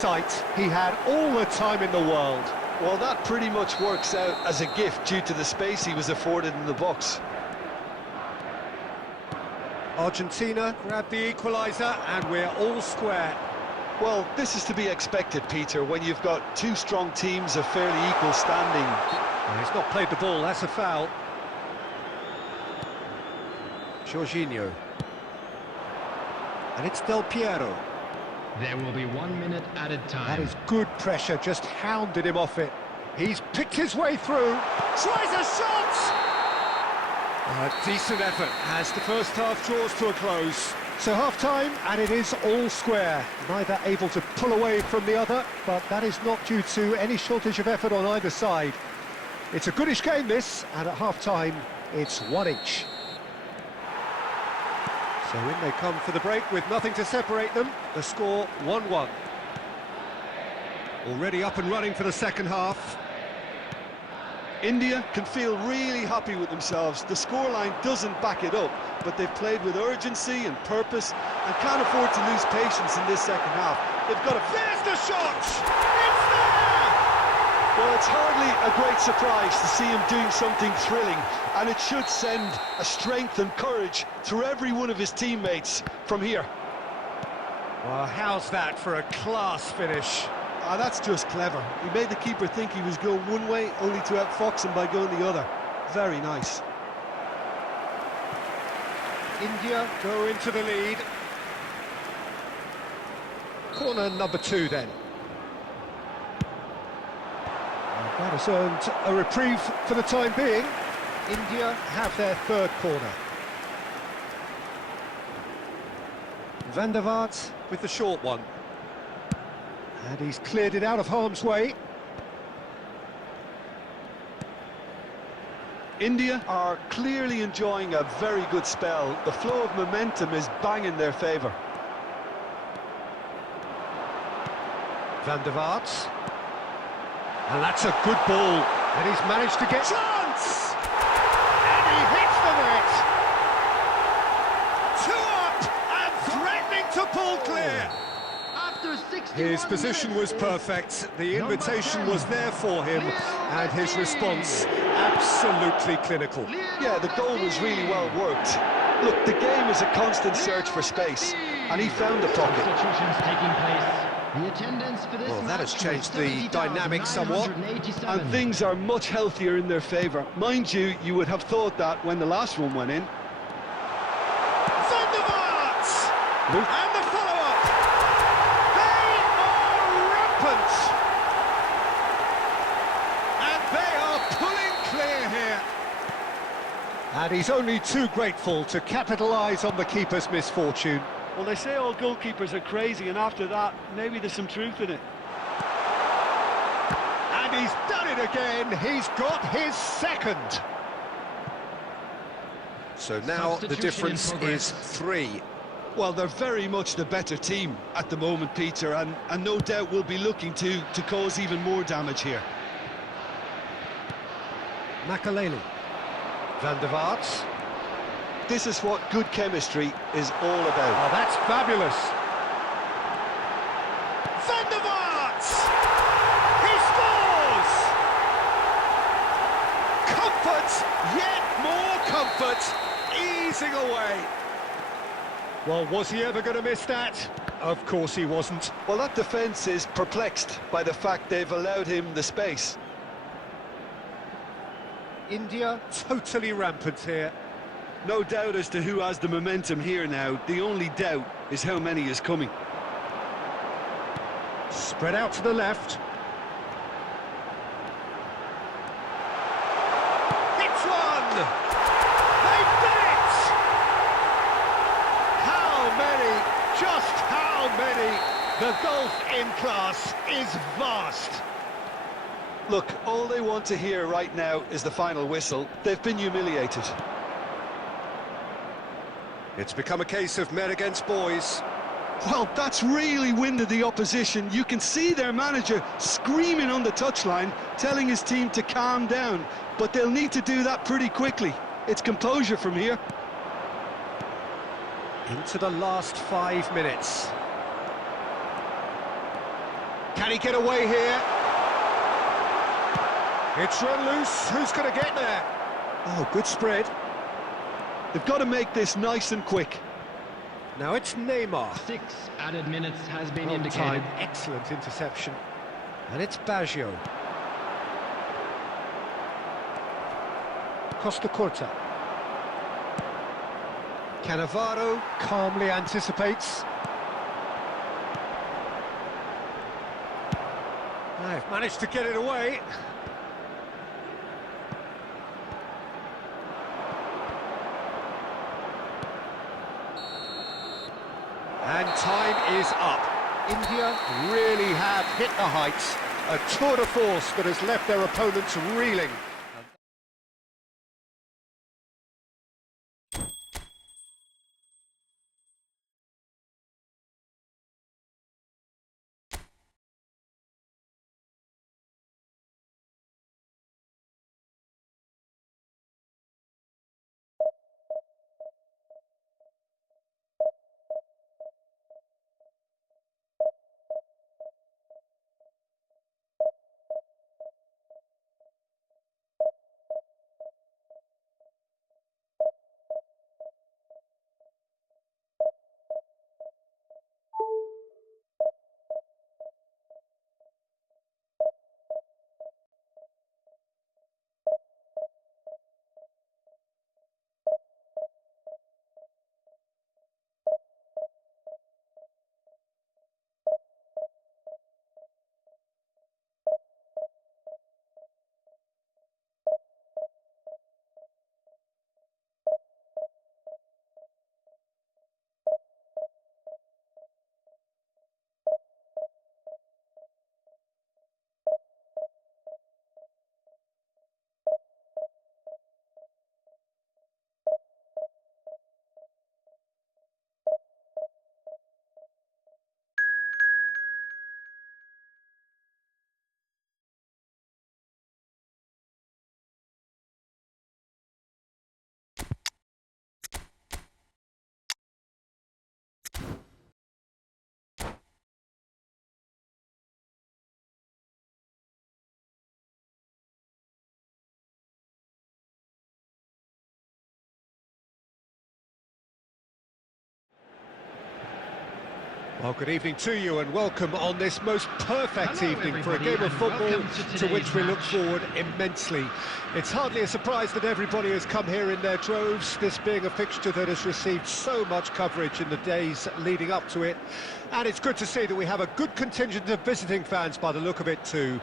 sight. He had all the time in the world. Well, that pretty much works out as a gift due to the space he was afforded in the box. Argentina grabbed the equaliser and we're all square. Well, this is to be expected, Peter, when you've got two strong teams of fairly equal standing. Well, he's not played the ball, that's a foul. Jorginho. And it's Del Piero. There will be 1 minute added time. That is good pressure, just hounded him off it. He's picked his way through. Tries a shot! A decent effort as the first half draws to a close. So half-time, and it is all square. Neither able to pull away from the other, but that is not due to any shortage of effort on either side. It's a goodish game, this, and at half-time, it's one each. So in they come for the break with nothing to separate them. The score 1-1. Already up and running for the second half. India can feel really happy with themselves. The scoreline doesn't back it up, but they've played with urgency and purpose and can't afford to lose patience in this second half. They've got to... There's the shot! It's there! Well, it's hardly a great surprise to see him doing something thrilling, and it should send a strength and courage through every one of his teammates from here. Well, how's that for a class finish? Ah, that's just clever. He made the keeper think he was going one way, only to outfox him by going the other. Very nice. India go into the lead. Corner number 2 then. And that has earned a reprieve for the time being. India have their third corner. Van der Vaart with the short one. And he's cleared it out of harm's way. India are clearly enjoying a very good spell. The flow of momentum is bang in their favour. Van der Vaart. And that's a good ball. And he's managed to get... Chance! And he hits the net! 2 up and threatening to pull clear. His position was perfect, the invitation was there for him, and his response absolutely clinical. Yeah, the goal was really well worked. Look, the game is a constant search for space, and he found the pocket. Well, that has changed the dynamic somewhat. And things are much healthier in their favour. Mind you, you would have thought that when the last one went in. Van der Vaart! And the follow-up! They are rampant! And they are pulling clear here. And he's only too grateful to capitalise on the keeper's misfortune. Well, they say all goalkeepers are crazy, and after that, maybe there's some truth in it. And he's done it again. He's got his second. So now the difference is 3. Well, they're very much the better team at the moment, Peter, and no doubt will be looking to cause even more damage here. Makaleli. Van der Vaart. This is what good chemistry is all about. Oh, that's fabulous. Van der Vaart! He scores! Comfort, yet more comfort, easing away. Well, was he ever going to miss that? Of course he wasn't. Well, that defence is perplexed by the fact they've allowed him the space. India totally rampant here. No doubt as to who has the momentum here now. The only doubt is how many is coming. Spread out to the left. Hits one! They've done it! How many? Just how many? The gulf in class is vast. Look, all they want to hear right now is the final whistle. They've been humiliated. It's become a case of men against boys. Well, that's really winded the opposition. You can see their manager screaming on the touchline, telling his team to calm down. But they'll need to do that pretty quickly. It's composure from here. Into the last 5 minutes. Can he get away here? It's run loose. Who's going to get there? Oh, good spread. They've got to make this nice and quick. Now it's Neymar. 6 added minutes has been On indicated. time, excellent interception. And it's Baggio. Costa Curta. Cannavaro calmly anticipates. They've managed to get it away. And time is up. India really have hit the heights. A tour de force that has left their opponents reeling. Well, good evening to you and welcome on this most perfect Hello, evening for a game everybody, of and football welcome to to which today's we look match. forward immensely. It's hardly a surprise that everybody has come here in their droves, this being a fixture that has received so much coverage in the days leading up to it. And it's good to see that we have a good contingent of visiting fans by the look of it too.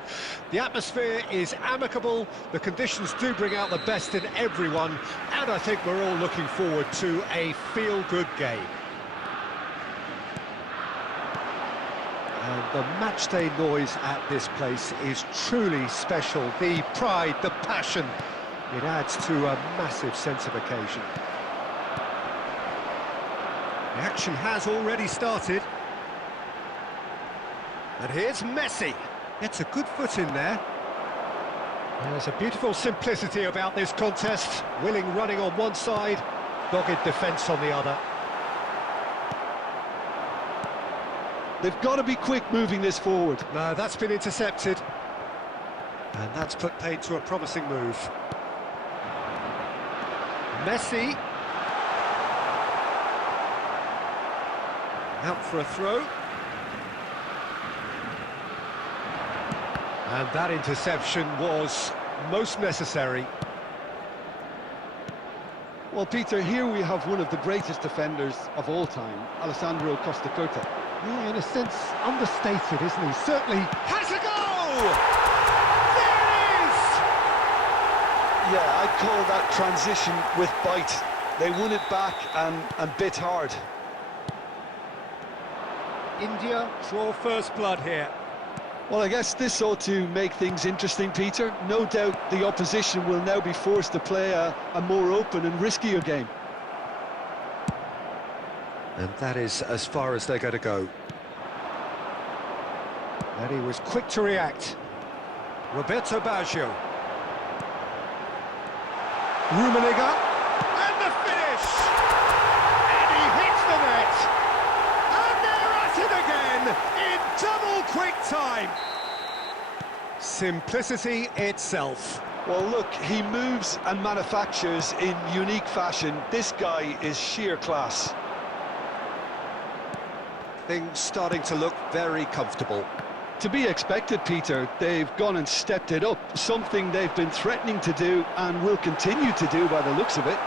The atmosphere is amicable, the conditions do bring out the best in everyone, and I think we're all looking forward to a feel-good game. And the matchday noise at this place is truly special. The pride, the passion, it adds to a massive sense of occasion. The action has already started. And here's Messi. Gets a good foot in there. There's a beautiful simplicity about this contest. Willing running on one side, dogged defence on the other. They've got to be quick moving this forward. No, that's been intercepted. And that's put paid to a promising move. Messi. Out for a throw. And that interception was most necessary. Well, Peter, here we have one of the greatest defenders of all time, Alessandro Costa Curta. Yeah, in a sense, understated, isn't he? Certainly has a goal! There it is! Yeah, I'd call that transition with bite. They won it back and bit hard. India draw first blood here. Well, I guess this ought to make things interesting, Peter. No doubt the opposition will now be forced to play a more open and riskier game. And that is as far as they're going to go. And he was quick to react. Roberto Baggio. Rummenigge. And the finish! And he hits the net! And they're at it again in double quick time. Simplicity itself. Well, look, he moves and manufactures in unique fashion. This guy is sheer class. Things starting to look very comfortable. To be expected, Peter. They've gone and stepped it up, something they've been threatening to do and will continue to do by the looks of it.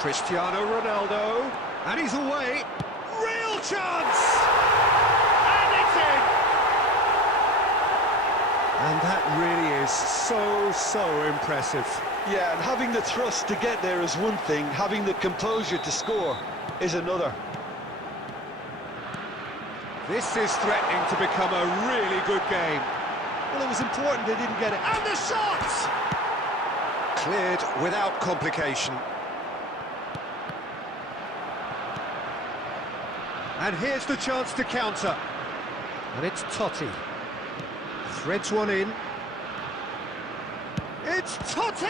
Cristiano Ronaldo, and he's away. Real chance! And it's in! And that really is so impressive. Yeah, and having the thrust to get there is one thing, having the composure to score is another. This is threatening to become a really good game. Well, it was important they didn't get it. And the shot! Cleared without complication. And here's the chance to counter. And it's Totti. Threads one in. It's Totti!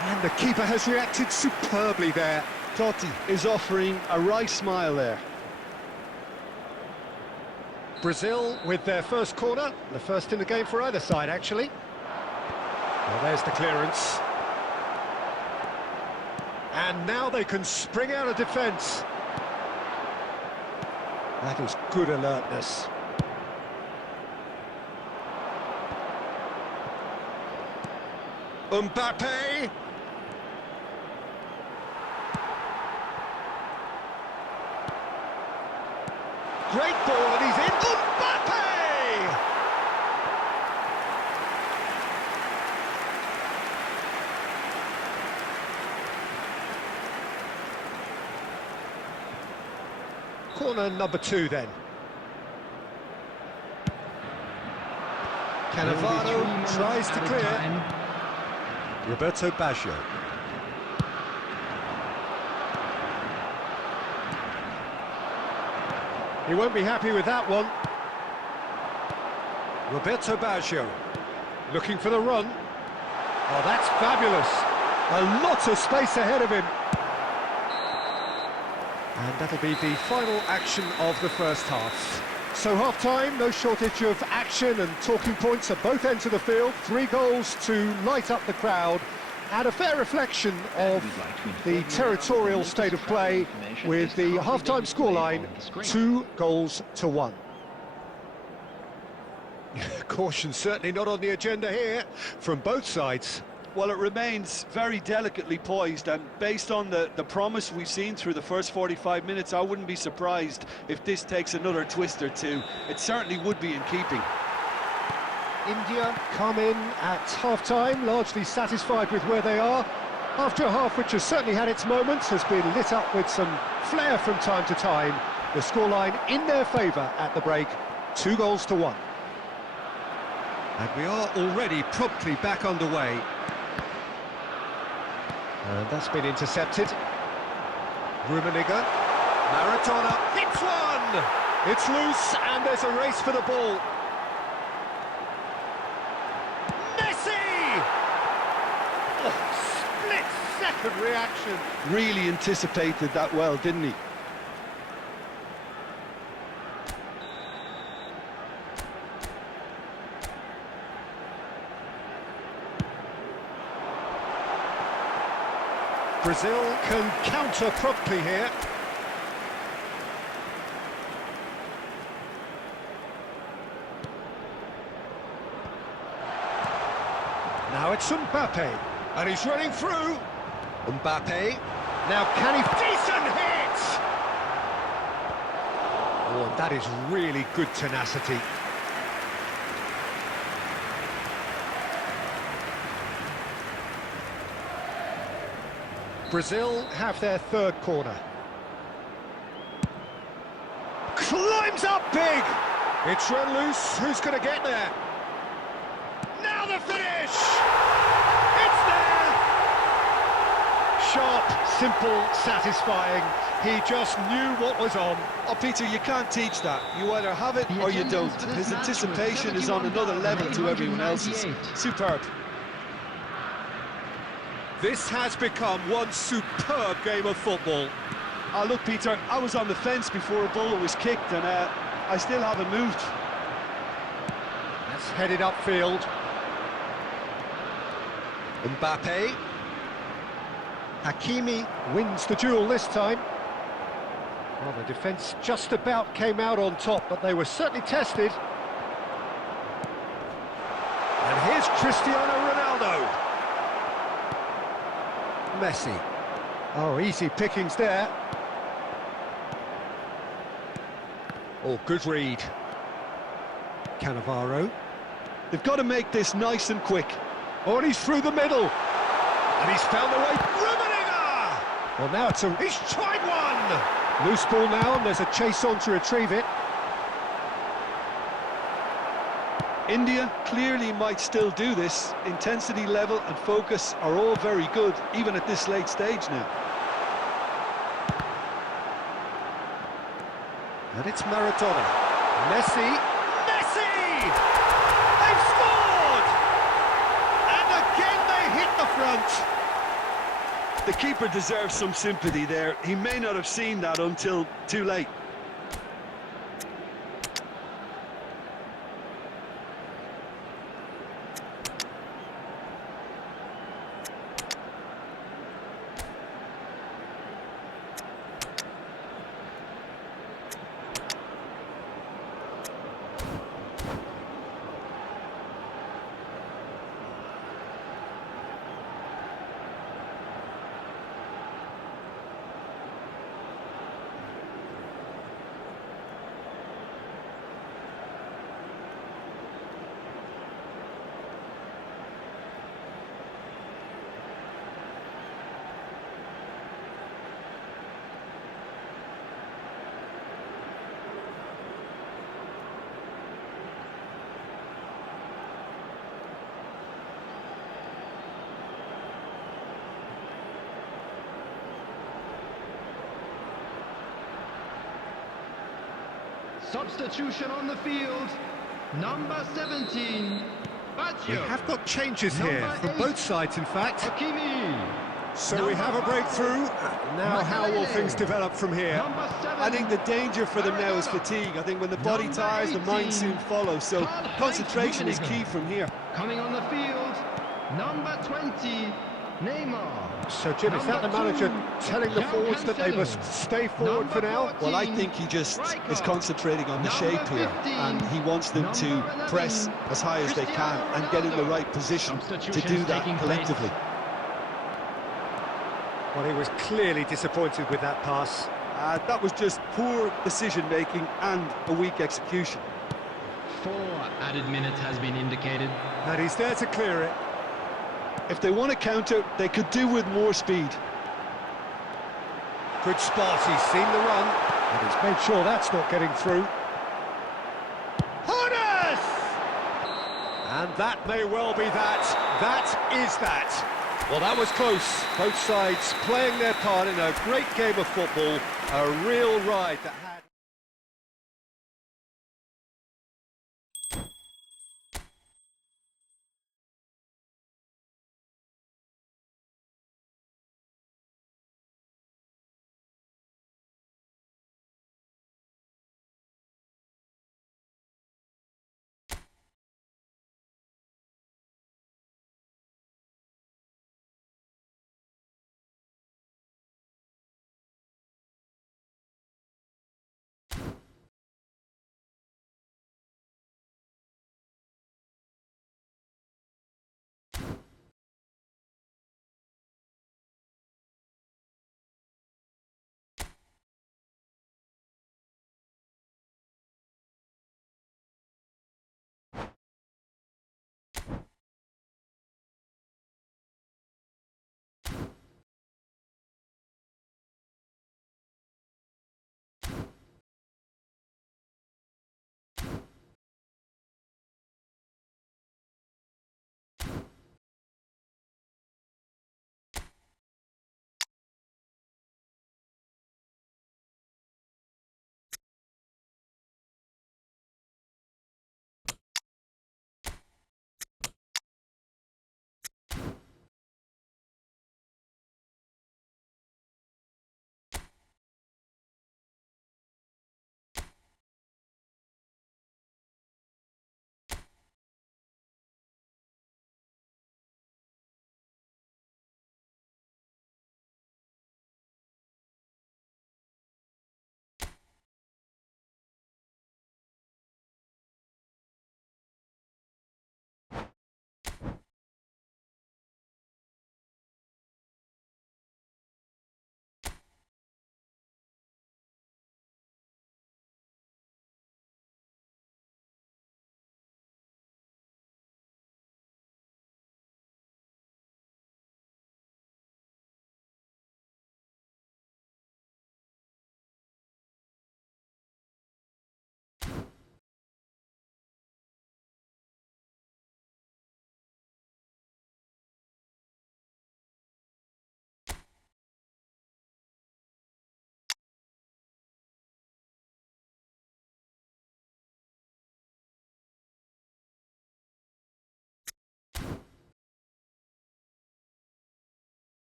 And the keeper has reacted superbly there. Totti is offering a wry smile there. Brazil with their first corner, the first in the game for either side, actually. Well, there's the clearance. And now they can spring out of defence. That is good alertness. Mbappe. Great ball, and he's in. Mbappe! Corner number 2 then. Cannavaro tries to clear. Roberto Baggio. He won't be happy with that one. Roberto Baggio looking for the run. Oh, that's fabulous. A lot of space ahead of him. And that'll be the final action of the first half. So half-time, no shortage of action and talking points at both ends of the field. 3 goals to light up the crowd, and a fair reflection of the territorial state of play with the half-time scoreline 2-1. Caution certainly not on the agenda here from both sides. Well, it remains very delicately poised, and based on the promise we've seen through the first 45 minutes, I wouldn't be surprised if this takes another twist or two. It certainly would be in keeping. India come in at half-time, largely satisfied with where they are. After a half which has certainly had its moments, has been lit up with some flair from time to time. The scoreline in their favour at the break, 2-1. And we are already promptly back underway. And that's been intercepted. Rummenigge. Maradona hits one! It's loose, and there's a race for the ball. Messi! Oh, split-second reaction. Really anticipated that well, didn't he? Brazil can counter promptly here. Now it's Mbappe, and he's running through. Mbappe, now can he... Decent hit! Oh, that is really good tenacity. Brazil have their third corner. Climbs up big! It's run loose, who's going to get there? Now the finish! It's there! Sharp, simple, satisfying. He just knew what was on. Oh, Peter, you can't teach that. You either have it or you don't. His anticipation is on another level to everyone else's. Superb. This has become one superb game of football. Look, Peter, I was on the fence before a ball was kicked, and I still haven't moved. That's headed upfield. Mbappe. Hakimi wins the duel this time. Well, the defence just about came out on top, but they were certainly tested. And here's Cristiano Ronaldo. Messi. Oh, easy pickings there. Oh, good read. Cannavaro. They've got to make this nice and quick. Oh, and he's through the middle. And he's found the way. Rummenigge! Well, now he's tried one! Loose ball now, and there's a chase on to retrieve it. India clearly might still do this. Intensity level and focus are all very good, even at this late stage now. And it's Maradona. Messi! They've scored! And again they hit the front. The keeper deserves some sympathy there. He may not have seen that until too late. Substitution on the field. Number 17, We Baggio. have got changes here, Number from 8. both sides in fact. Hakimi. So we have a breakthrough. Now how will things develop from here? Number 7. I think the danger for them now is Maradona. fatigue. I think when the body Number tires, the mind 18. soon follows. So Karl-Heinz concentration is Rummenigge. key from here. Coming on the field, number 20, Neymar. So Jim, is that the Number manager 2, telling the João forwards that they Cancelo. must stay forward Number for now? 14, Well, I think he just is concentrating on the Number shape here, 15, and he wants them to number 11, press as high as they can and get in the right position to Substitutions do that taking collectively. place. Well, he was clearly disappointed with that pass. That was just poor decision-making and a weak execution. 4 added minutes has been indicated. And he's there to clear it. If they want to counter, they could do with more speed. Good spot, he's seen the run, and he's made sure that's not getting through. Horace! And that may well be that. That is that. Well, that was close. Both sides playing their part in a great game of football. A real ride that had...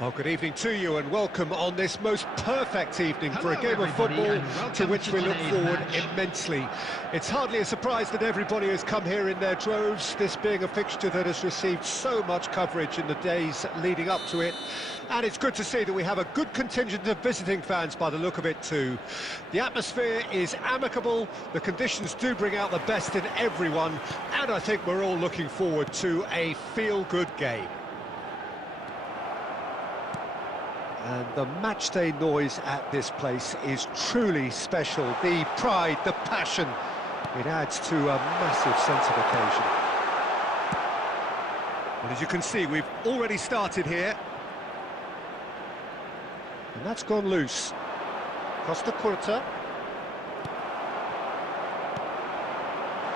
Well, good evening to you and welcome on this most perfect evening for a game of football to which we look forward immensely. It's hardly a surprise that everybody has come here in their droves, this being a fixture that has received so much coverage in the days leading up to it. And it's good to see that we have a good contingent of visiting fans by the look of it too. The atmosphere is amicable, the conditions do bring out the best in everyone, and I think we're all looking forward to a feel-good game. And the matchday noise at this place is truly special. The pride, the passion, it adds to a massive sense of occasion. And as you can see, we've already started here. And that's gone loose. Costa Curta.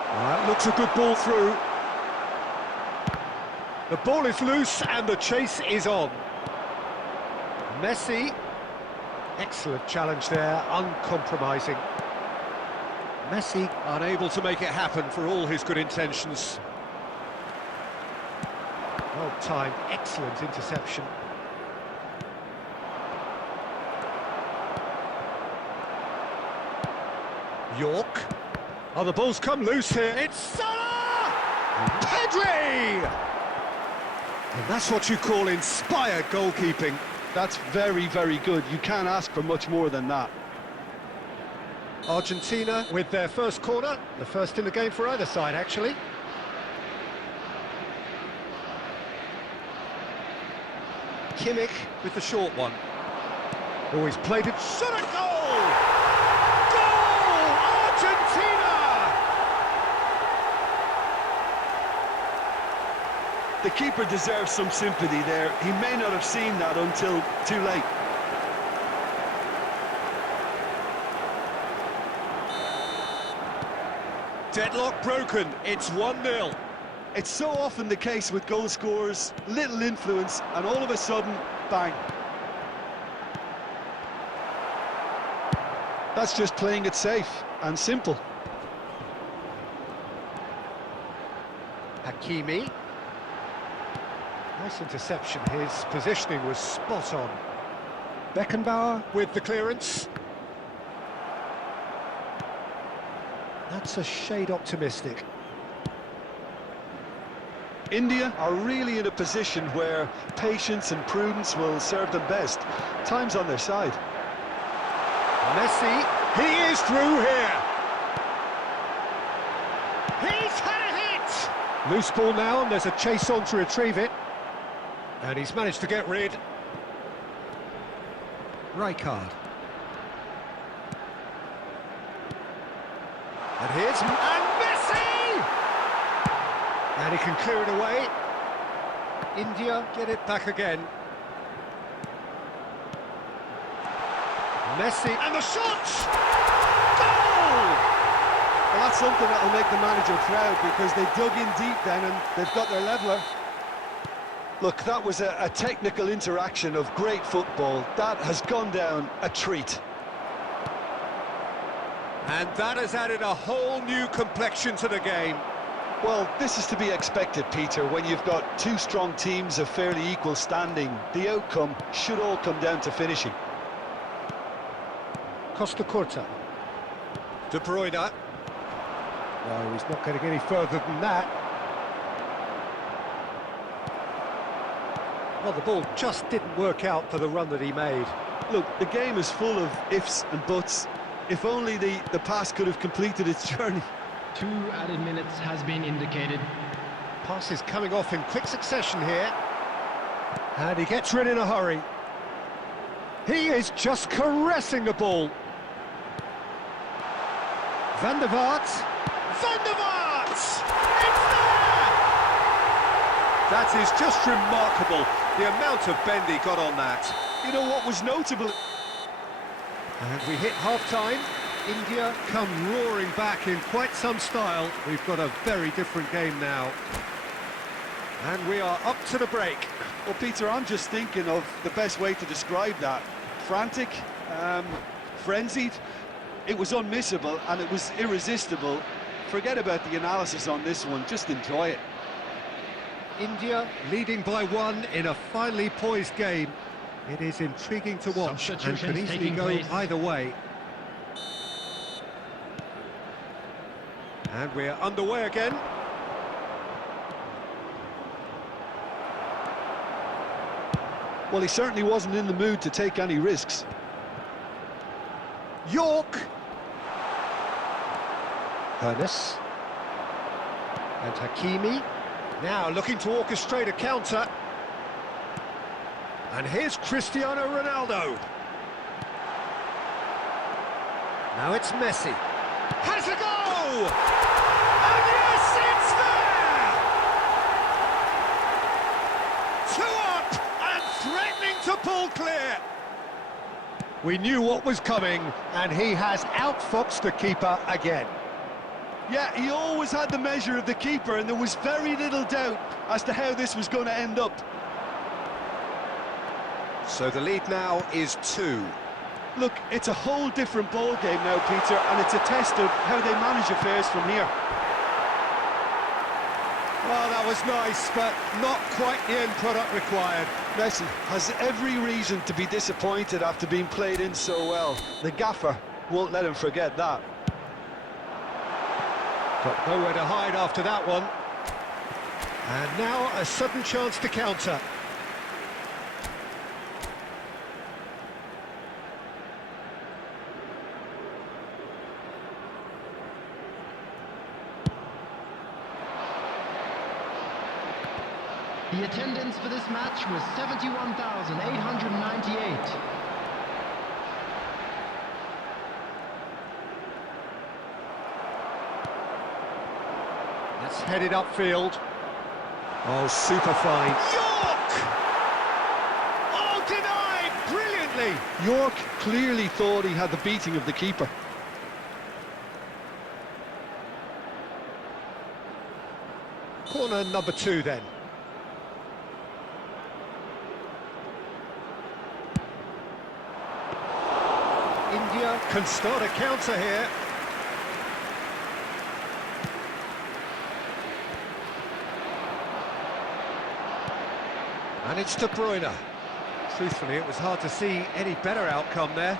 That looks a good ball through. The ball is loose and the chase is on. Messi, excellent challenge there, uncompromising. Messi unable to make it happen for all his good intentions. Well timed, excellent interception. York. Oh, the ball's come loose here. It's Salah! Pedri! And that's what you call inspired goalkeeping. That's very, very good. You can't ask for much more than that. Argentina with their first corner, the first in the game for either side, actually. Kimmich with the short one. Oh, he's played it, shot a goal! Goal! Argentina! The keeper deserves some sympathy there. He may not have seen that until too late. Deadlock broken, it's 1-0. It's so often the case with goal scorers, little influence, and all of a sudden, bang. That's just playing it safe and simple. Hakimi. Nice interception, his positioning was spot on. Beckenbauer with the clearance. That's a shade optimistic. India are really in a position where patience and prudence will serve them best. Time's on their side. Messi, he is through here. He's had a hit! Loose ball now, and there's a chase on to retrieve it. And he's managed to get rid. Rijkaard. And here's... And Messi! And he can clear it away. India get it back again. Messi, and the shot! Goal! Well, that's something that'll make the manager proud, because they dug in deep then and they've got their leveller. Look, that was a technical interaction of great football. That has gone down a treat. And that has added a whole new complexion to the game. Well, this is to be expected, Peter, when you've got two strong teams of fairly equal standing. The outcome should all come down to finishing. Costa Curta. De Bruyne. No, he's not getting any further than that. Well, the ball just didn't work out for the run that he made. Look, the game is full of ifs and buts. If only the pass could have completed its journey. 2 added minutes has been indicated. Pass is coming off in quick succession here. And he gets rid in a hurry. He is just caressing the ball. Van der Vaart. Van der Vaart! It's there! That is just remarkable, the amount of bend he got on that. You know what was notable? And we hit half-time. India come roaring back in quite some style. We've got a very different game now. And we are up to the break. Well, Peter, I'm just thinking of the best way to describe that. Frantic, frenzied. It was unmissable and it was irresistible. Forget about the analysis on this one, just enjoy it. India leading by 1 in a finely poised game. It is intriguing to watch and can Substitutions easily taking go place. either way. And we're underway again. Well, he certainly wasn't in the mood to take any risks. York. Ernest. And Hakimi. Now looking to orchestrate a counter. And here's Cristiano Ronaldo. Now it's Messi. Has a go! And yes, it's there! 2 up and threatening to pull clear. We knew what was coming, and he has outfoxed the keeper again. Yeah, he always had the measure of the keeper, and there was very little doubt as to how this was going to end up. So the lead now is 2. Look, it's a whole different ball game now, Peter, and it's a test of how they manage affairs from here. Well, that was nice, but not quite the end product required. Messi has every reason to be disappointed after being played in so well. The gaffer won't let him forget that. Got nowhere to hide after that one. And now a sudden chance to counter. The attendance for this match was 71,898. Let's head it upfield. Oh, super fine. York! Oh, denied brilliantly. York clearly thought he had the beating of the keeper. Corner number 2 then. India can start a counter here. And it's De Bruyne. Truthfully, it was hard to see any better outcome there.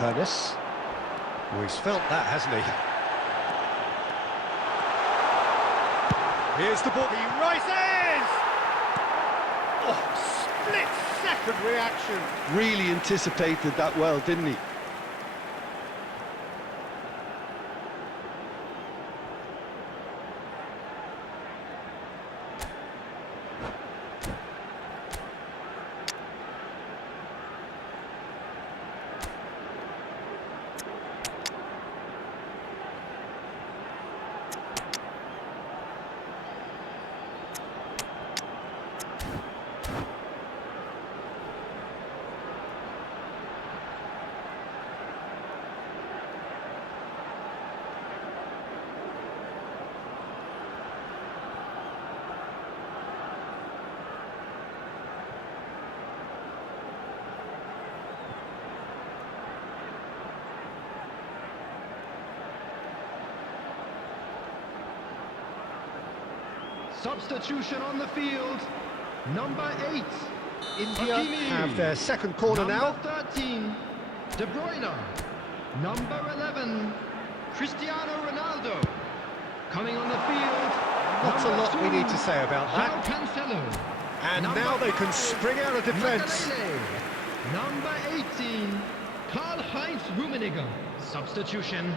Ernest. Oh, he's felt that, hasn't he? Here's the ball. He rises! Oh, split-second reaction. Really anticipated that well, didn't he? Substitution on the field. Number 8. India Hakimi. have their second corner now. Number 13. De Bruyne. Number 11. Cristiano Ronaldo. Coming on the field. Not a lot we need to say about that. Cancelo. And now they can spring out of defence. Number 18. Karl-Heinz Rummenigge. Substitution.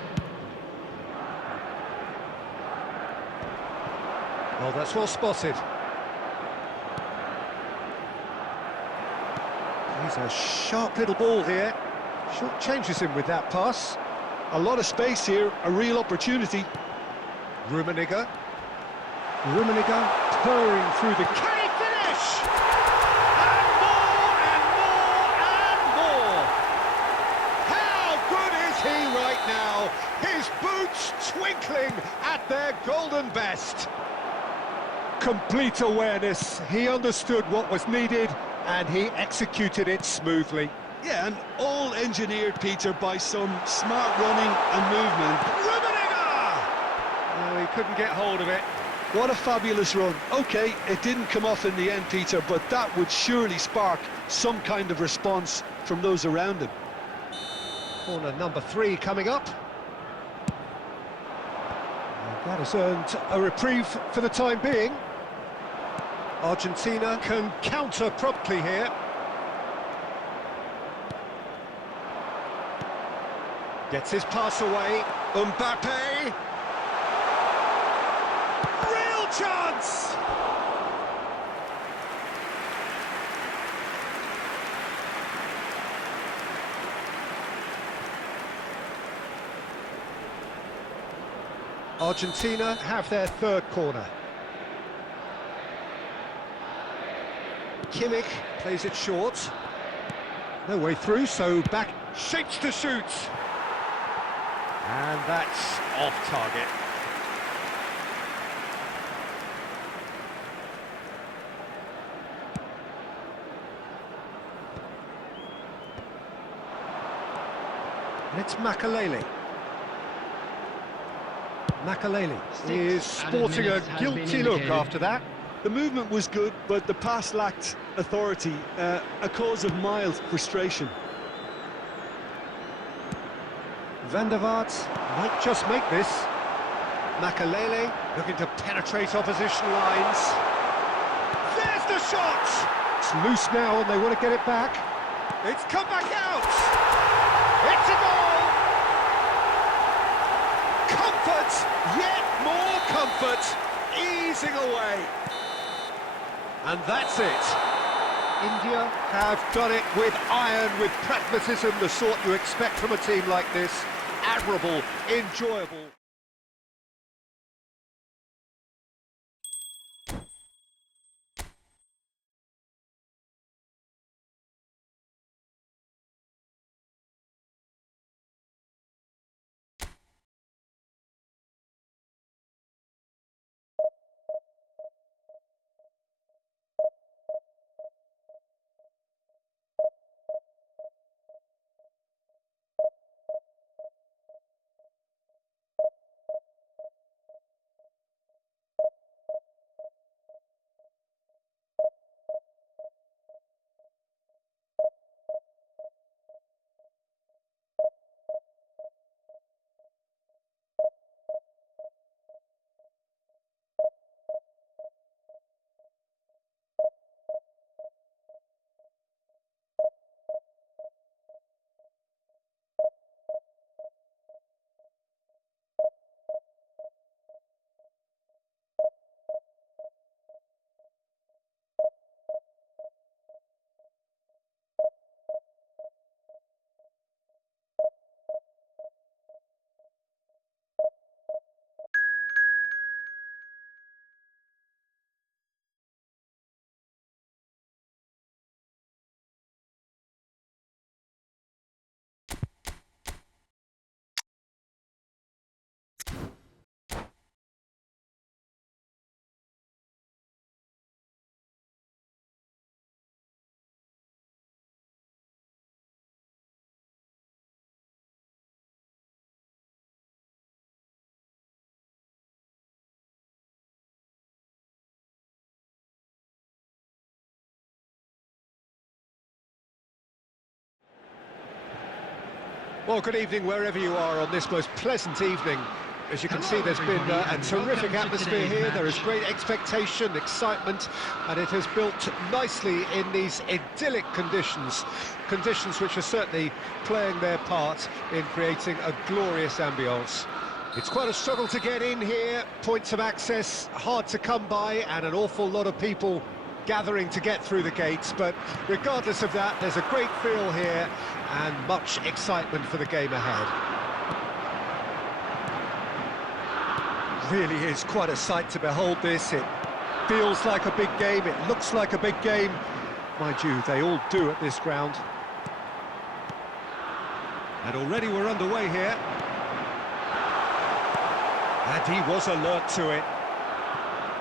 Well, that's well spotted. He's a sharp little ball here. Short changes him with that pass. A lot of space here, a real opportunity. Rummenigge. Rummenigge purring through the... Can he finish? And more, and more, and more! How good is he right now? His boots twinkling at their golden best. Complete awareness. He understood what was needed, and he executed it smoothly. Yeah, and all engineered, Peter, by some smart running and movement. Rummenigge! Oh, he couldn't get hold of it. What a fabulous run. OK, it didn't come off in the end, Peter, but that would surely spark some kind of response from those around him. Corner number 3 coming up. And that has earned a reprieve for the time being. Argentina can counter promptly here. Gets his pass away. Mbappe. Real chance! Argentina have their third corner. Kimmich plays it short. No way through, so back, shapes to shoot. And that's off target. And it's Makalele. Makalele is sporting a guilty look after that. The movement was good, but the pass lacked authority, a cause of mild frustration. Van der Vaart might just make this. Makalele looking to penetrate opposition lines. There's the shot! It's loose now and they want to get it back. It's come back out! It's a goal! Comfort, yet more comfort, easing away. And that's it. India have done it with iron, with pragmatism, the sort you expect from a team like this. Admirable, enjoyable. Well, good evening wherever you are on this most pleasant evening. As you can see, there's been a terrific atmosphere here. There is great expectation, excitement, and it has built nicely in these idyllic conditions. Conditions which are certainly playing their part in creating a glorious ambience. It's quite a struggle to get in here, points of access hard to come by, and an awful lot of people gathering to get through the gates, but regardless of that, there's a great feel here and much excitement for the game ahead. Really is quite a sight to behold this. It feels like a big game, it looks like a big game. Mind you, they all do at this ground. And already we're underway here. And he was alert to it.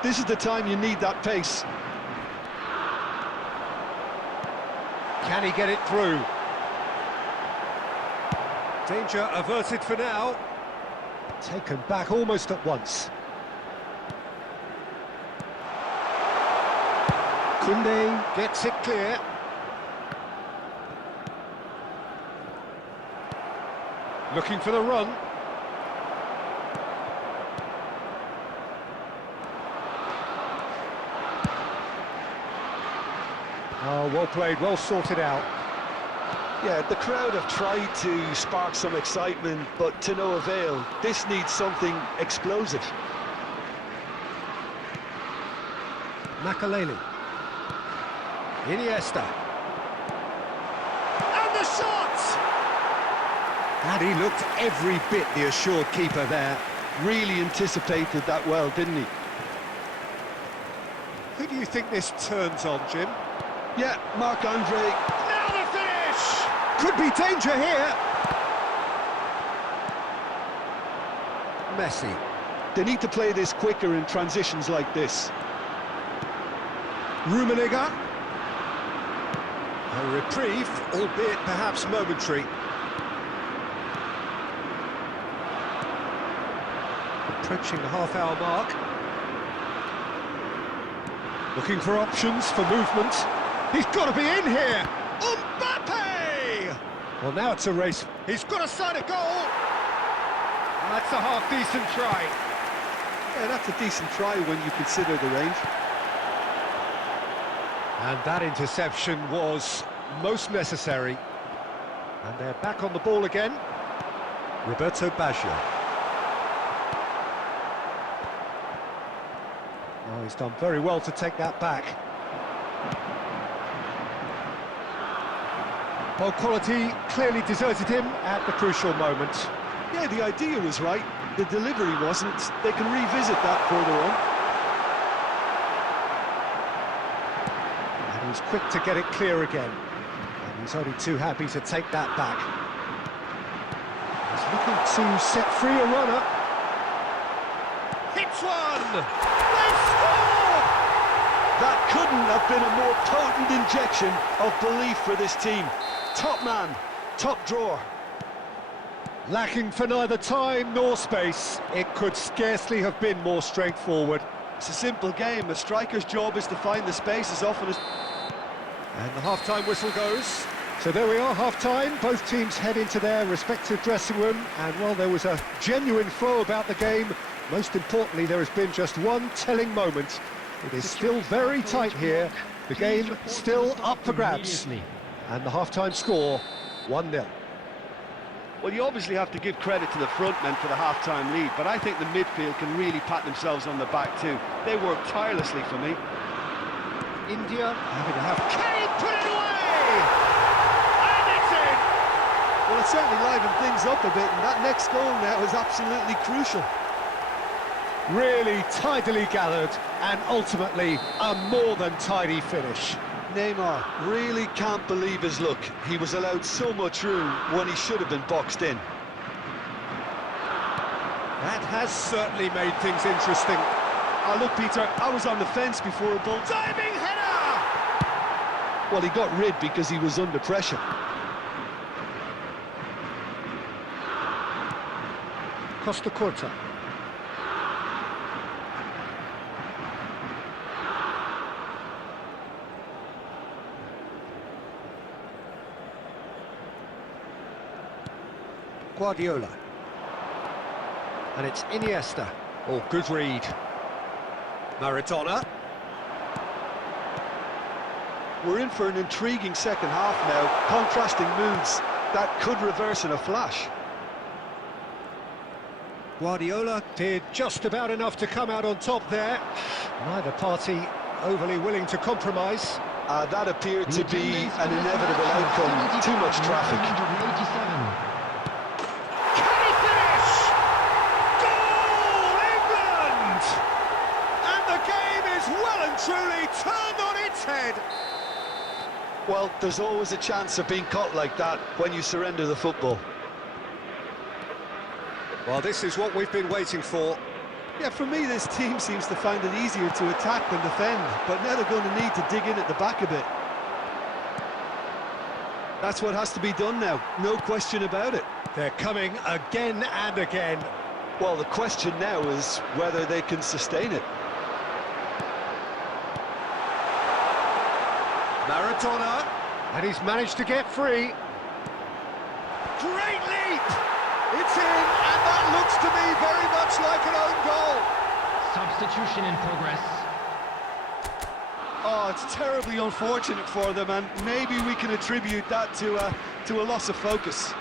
This is the time you need that pace. Can he get it through? Danger averted for now. Taken back almost at once. Kunde gets it clear. Looking for the run. Oh, well played, well sorted out. Yeah, the crowd have tried to spark some excitement, but to no avail. This needs something explosive. Makaleli. Iniesta. And the shot! And he looked every bit the assured keeper there. Really anticipated that well, didn't he? Who do you think this turns on, Jim? Yeah, Marc-Andre. Now the finish! Could be danger here. Messi. They need to play this quicker in transitions like this. Rummenigge. A reprieve, albeit perhaps momentary. Approaching the half-hour mark. Looking for options for movement. He's got to be in here! Mbappe! Well, now it's a race. He's got to sign a goal! That's a half-decent try. Yeah, that's a decent try when you consider the range. And that interception was most necessary. And they're back on the ball again. Roberto Baggio. Oh, he's done very well to take that back. Well, quality clearly deserted him at the crucial moment. Yeah, the idea was right. The delivery wasn't. They can revisit that further on. And he's quick to get it clear again. And he's only too happy to take that back. He's looking to set free a runner. Hits one! They score! That couldn't have been a more potent injection of belief for this team. Top man, top drawer. Lacking for neither time nor space. It could scarcely have been more straightforward. It's a simple game. A striker's job is to find the space as often as... And the half-time whistle goes. So there we are, half-time. Both teams head into their respective dressing room. And while there was a genuine flow about the game, most importantly, there has been just one telling moment. It is still very tight here. The game still up for grabs. And the half-time score, 1-0. Well, you obviously have to give credit to the front men for the half-time lead, but I think the midfield can really pat themselves on the back too. They work tirelessly for me. India having to have... Can he put it away? And it's in! Well, it certainly livened things up a bit, and that next goal now is absolutely crucial. Really tidily gathered, and ultimately a more than tidy finish. Neymar really can't believe his luck. He was allowed so much room when he should have been boxed in. That has certainly made things interesting. Oh, look, Peter, I was on the fence before a ball. Diving header! Well, he got rid because he was under pressure. Costa Curta. Guardiola. And it's Iniesta. Oh, good read. Maradona. We're in for an intriguing second half now. Contrasting moods that could reverse in a flash. Guardiola did just about enough to come out on top there. Neither party overly willing to compromise. That appeared to be an inevitable outcome. Too much traffic. Truly turned on its head. Well, there's always a chance of being caught like that when you surrender the football. Well, this is what we've been waiting for. Yeah, for me, this team seems to find it easier to attack than defend, but now they're going to need to dig in at the back a bit. That's what has to be done now, no question about it. They're coming again and again. Well, the question now is whether they can sustain it. Maradona, and he's managed to get free. Great leap! It's in, and that looks to me very much like an own goal. Substitution in progress. Oh, it's terribly unfortunate for them, and maybe we can attribute that to a loss of focus.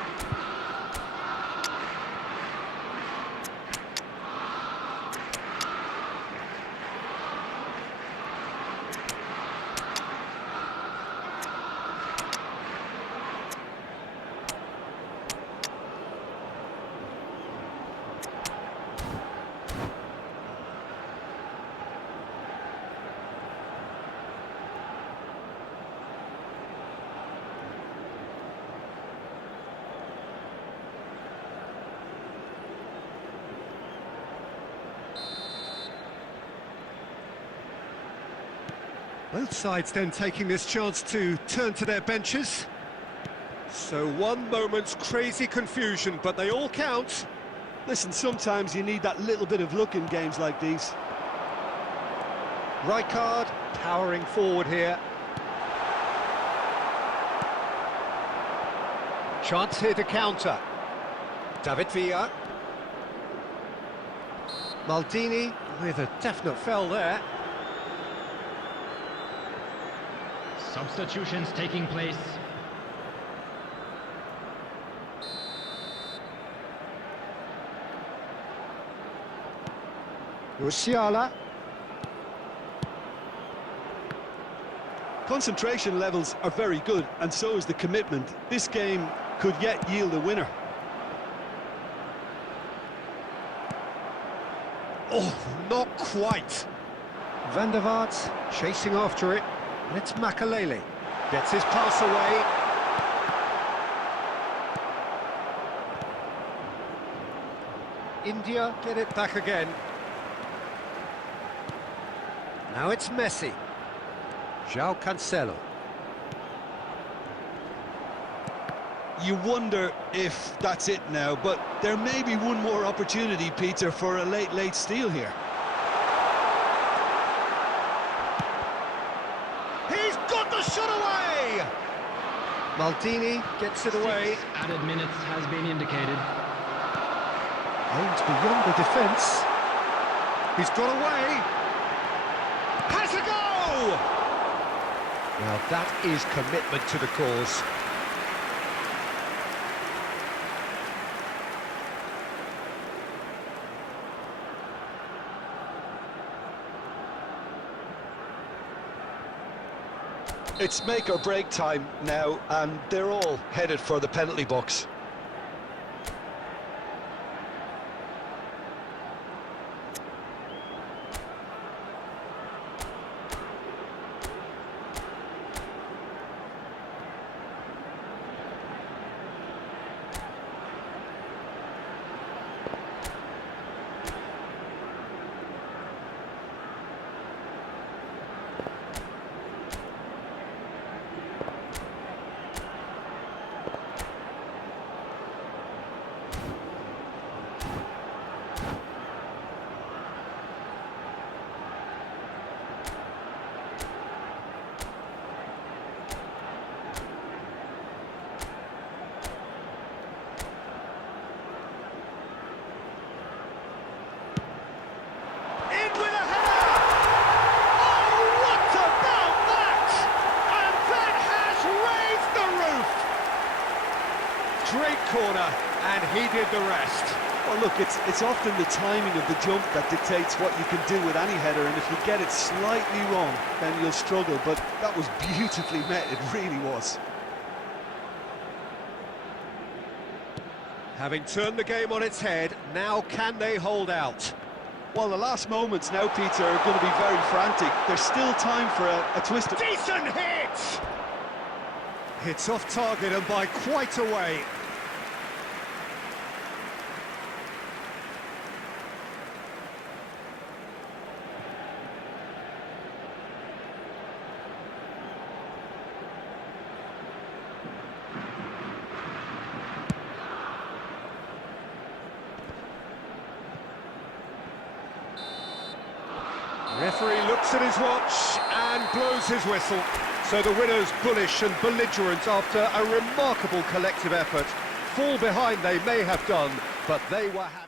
Both sides then taking this chance to turn to their benches. So one moment's crazy confusion, but they all count. Listen, sometimes you need that little bit of luck in games like these. Rijkaard powering forward here. Chance here to counter. David Villa. Maldini with a definite foul there. Substitutions taking place. Musiala. Concentration levels are very good, and so is the commitment. This game could yet yield a winner. Oh, not quite. Van der Vaart chasing after it. And it's Makalele. Gets his pass away. India get it back again. Now it's Messi. João Cancelo. You wonder if that's it now, but there may be one more opportunity, Peter, for a late steal here. He's got the shot away! Maldini gets it away. 6 added minutes has been indicated. Aims beyond the defence. He's got away. Has a go! Now that is commitment to the cause. It's make or break time now, and they're all headed for the penalty box. Great corner, and he did the rest. Well, look, it's often the timing of the jump that dictates what you can do with any header, and if you get it slightly wrong, then you'll struggle, but that was beautifully met, it really was. Having turned the game on its head, now can they hold out? Well, the last moments now, Peter, are going to be very frantic. There's still time for a twist. Decent hit! It's off target and by quite a way. Referee looks at his watch and blows his whistle. So the winners bullish and belligerent after a remarkable collective effort. Fall behind they may have done, but they were having...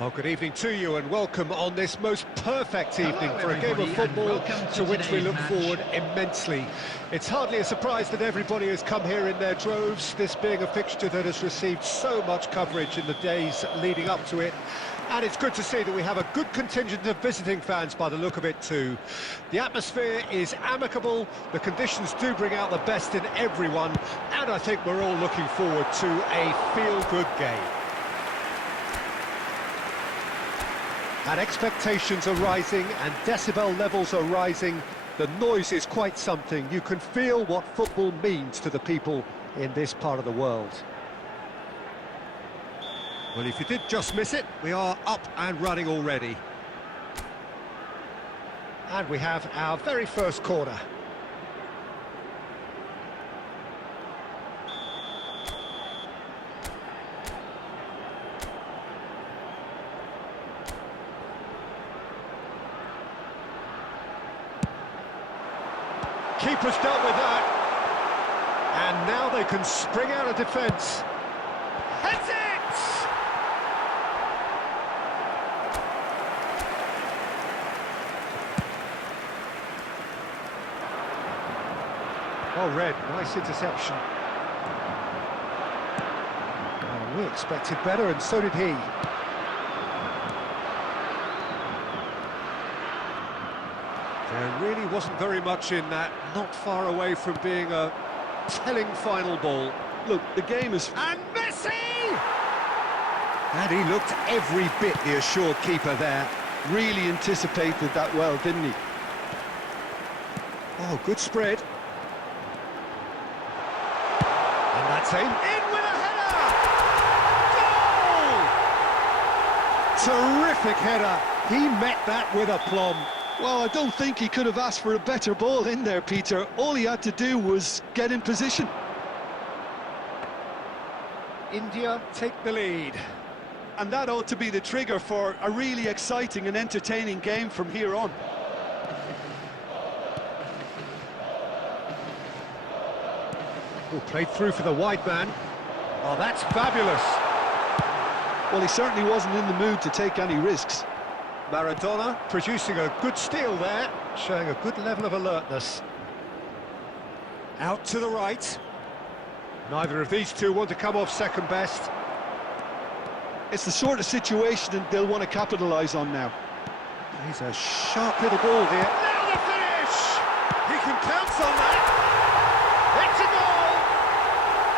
Well, good evening to you and welcome on this most perfect evening for a game of football to which we look forward immensely. It's hardly a surprise that everybody has come here in their droves, this being a fixture that has received so much coverage in the days leading up to it. And it's good to see that we have a good contingent of visiting fans by the look of it too. The atmosphere is amicable, the conditions do bring out the best in everyone, and I think we're all looking forward to a feel-good game. And expectations are rising and decibel levels are rising. The noise is quite something. You can feel what football means to the people in this part of the world. Well, if you did just miss it, we are up and running already. And we have our very first corner. Keeper's dealt with that. And now they can spring out of defence. Heads it! Oh, Red, nice interception. Oh, we expected better, and so did he. There really wasn't very much in that, not far away from being a telling final ball. Look, the game is... And Messi! And he looked every bit the assured keeper there. really anticipated that well, didn't he? Oh, good spread. And that's in with a header! Goal! Terrific header. He met that with aplomb. Well, I don't think he could have asked for a better ball in there, Peter. All he had to do was get in position. India take the lead. And that ought to be the trigger for a really exciting and entertaining game from here on. Oh, played through for the wide man. Oh, that's fabulous. Well, he certainly wasn't in the mood to take any risks. Maradona producing a good steal there, showing a good level of alertness. Out to the right. Neither of these two want to come off second best. It's the sort of situation that they'll want to capitalise on now. He's a sharp little ball here. Now the finish! He can count on that. It's a goal!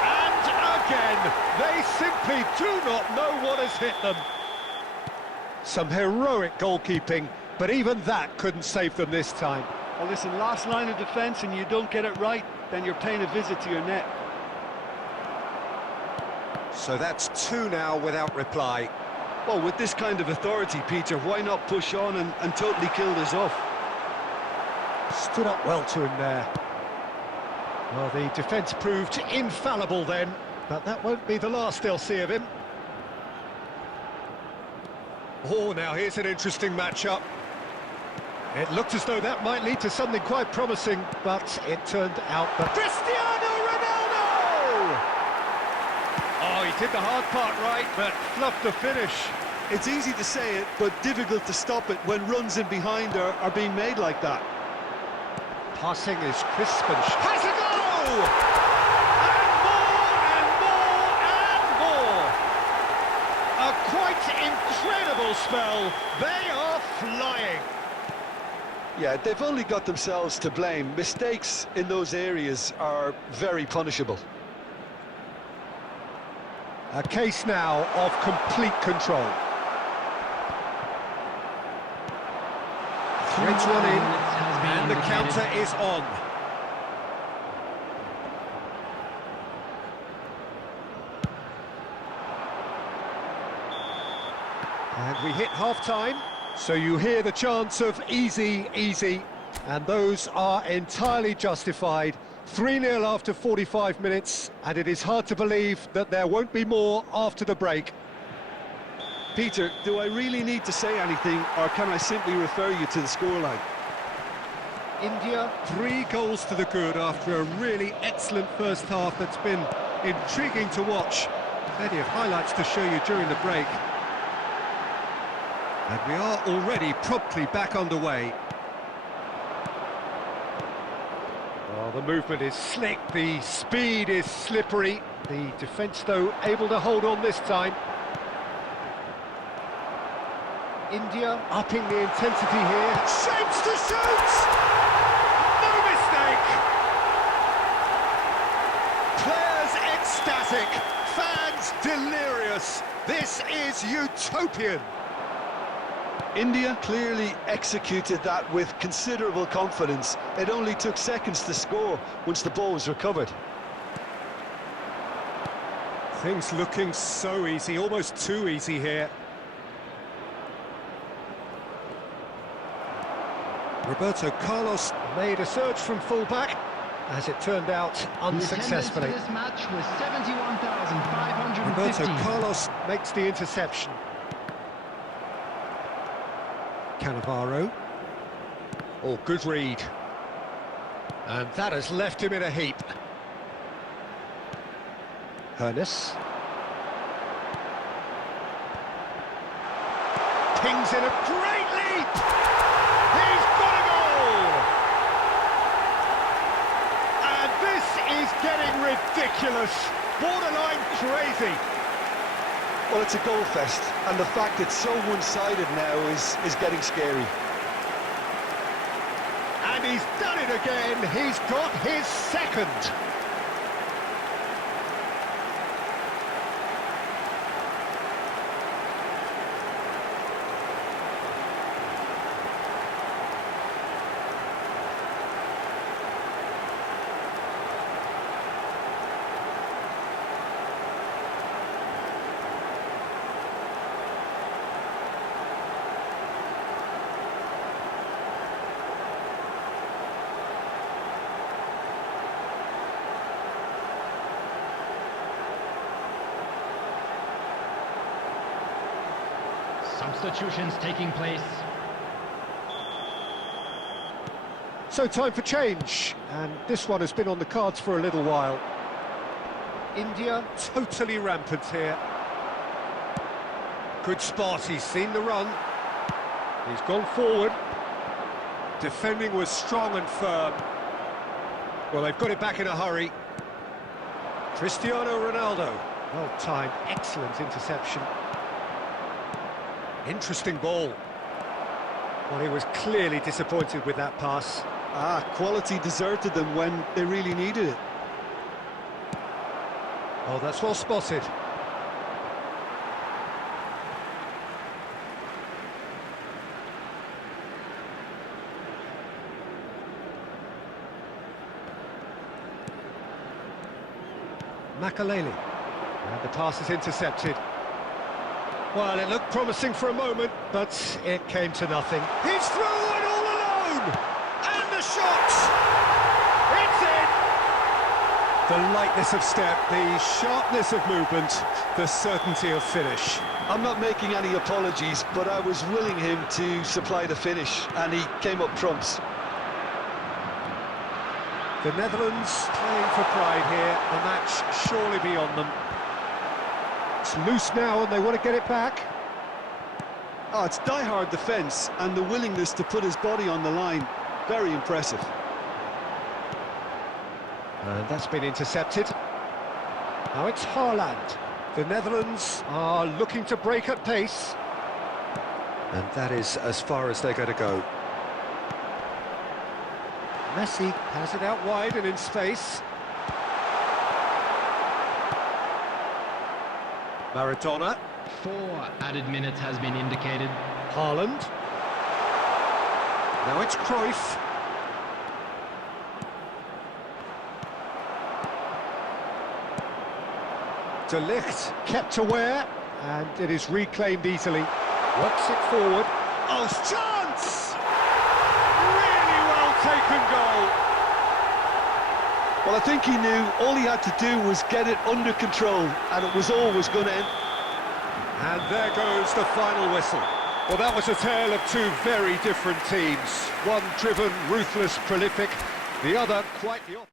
And again, they simply do not know what has hit them. Some heroic goalkeeping, but even that couldn't save them this time. Well, listen, last line of defence and you don't get it right, then you're paying a visit to your net. So that's two now without reply. Well, with this kind of authority, Peter, why not push on and totally kill this off? Stood up well to him there. Well, the defence proved infallible then, but that won't be the last they'll see of him. Oh, now here's an interesting matchup. It looked as though that might lead to something quite promising, but it turned out that Cristiano Ronaldo! Oh, he did the hard part right, but fluffed the finish. It's easy to say it, but difficult to stop it when runs in behind are being made like that. Passing is crisp and has a goal! And more! A quite incredible spell. They are flying. Yeah, they've only got themselves to blame. Mistakes in those areas are very punishable. A case now of complete control. Threads one in, and the counter is on. And we hit half-time, so you hear the chants of easy, easy, and those are entirely justified. 3-0 after 45 minutes, and it is hard to believe that there won't be more after the break. Peter, do I really need to say anything, or can I simply refer you to the scoreline? India, 3 goals to the good after a really excellent first half that's been intriguing to watch. Plenty of highlights to show you during the break. And we are already promptly back underway. Oh, the movement is slick, the speed is slippery. The defence, though, able to hold on this time. India upping the intensity here. Shapes to shoot! No mistake! Players ecstatic, fans delirious. This is utopian. India clearly executed that with considerable confidence. It only took seconds to score once the ball was recovered. Things looking so easy, almost too easy here. Roberto Carlos made a surge from full-back, as it turned out unsuccessfully. The attendance for this match was 71,550. Roberto Carlos makes the interception. Cannavaro. Oh, good read. And that has left him in a heap. Hernes. Pings in a great leap! He's got a goal! And this is getting ridiculous, borderline crazy. Well, it's a goal fest, and the fact it's so one-sided now is getting scary. And he's done it again, he's got his second. Substitutions taking place. So time for change, and this one has been on the cards for a little while. India totally rampant here. Good spot, he's seen the run. He's gone forward. Defending was strong and firm. Well, they've got it back in a hurry. Cristiano Ronaldo. Well timed, excellent interception. Interesting ball. Well, he was clearly disappointed with that pass. Quality deserted them when they really needed it. Oh, that's well spotted. Makaleli. And the pass is intercepted. Well, it looked promising for a moment, but it came to nothing. He's through and all alone! And the shot! It's in! The lightness of step, the sharpness of movement, the certainty of finish. I'm not making any apologies, but I was willing him to supply the finish, and he came up trumps. The Netherlands playing for pride here, the match surely beyond them. It's loose now and they want to get it back. Oh, it's die-hard defence and the willingness to put his body on the line. Very impressive. And that's been intercepted. Now it's Haaland. The Netherlands are looking to break at pace. And that is as far as they're going to go. Messi has it out wide and in space. Maradona. 4 added minutes has been indicated. Haaland. Now it's Cruyff. De Ligt kept aware, and it is reclaimed easily. Works it forward. Oh, chance! Really well taken goal. Well, I think he knew all he had to do was get it under control, and it was always going to end. And there goes the final whistle. Well, that was a tale of two very different teams. One driven, ruthless, prolific. The other quite the opposite.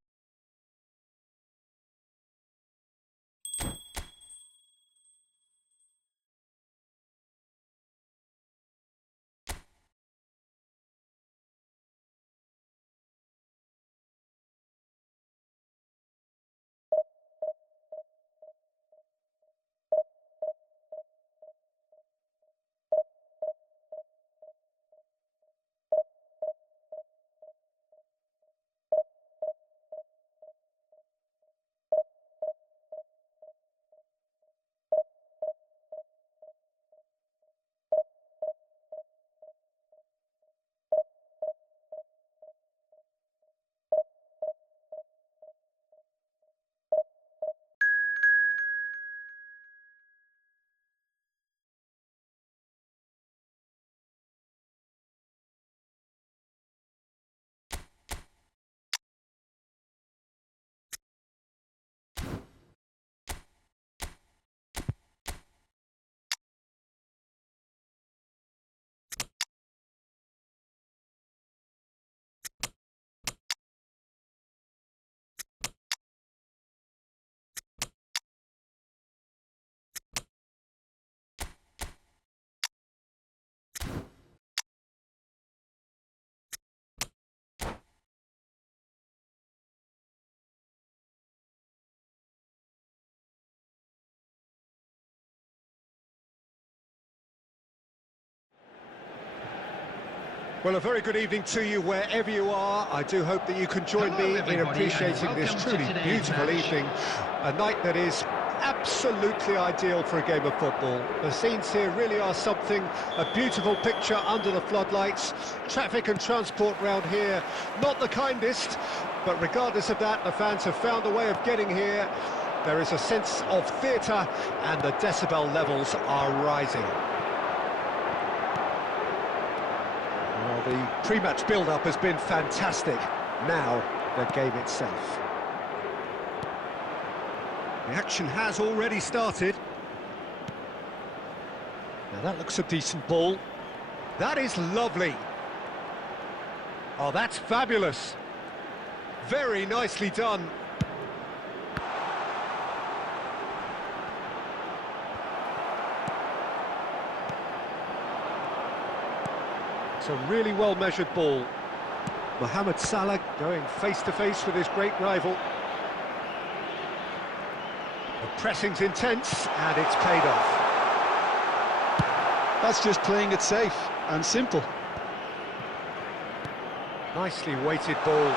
Well, a very good evening to you wherever you are. I do hope that you can join Hello, me in everybody, appreciating and this welcome to truly today's beautiful match. evening. A night that is absolutely ideal for a game of football. The scenes here really are something, a beautiful picture under the floodlights. Traffic and transport round here, not the kindest, but regardless of that, the fans have found a way of getting here. There is a sense of theatre and the decibel levels are rising. Well, the pre-match build-up has been fantastic. Now, the game itself. The action has already started. Now that looks a decent ball. That is lovely. Oh, that's fabulous. Very nicely done. It's a really well-measured ball. Mohamed Salah going face-to-face with his great rival. The pressing's intense, and it's paid off. That's just playing it safe and simple. Nicely weighted ball.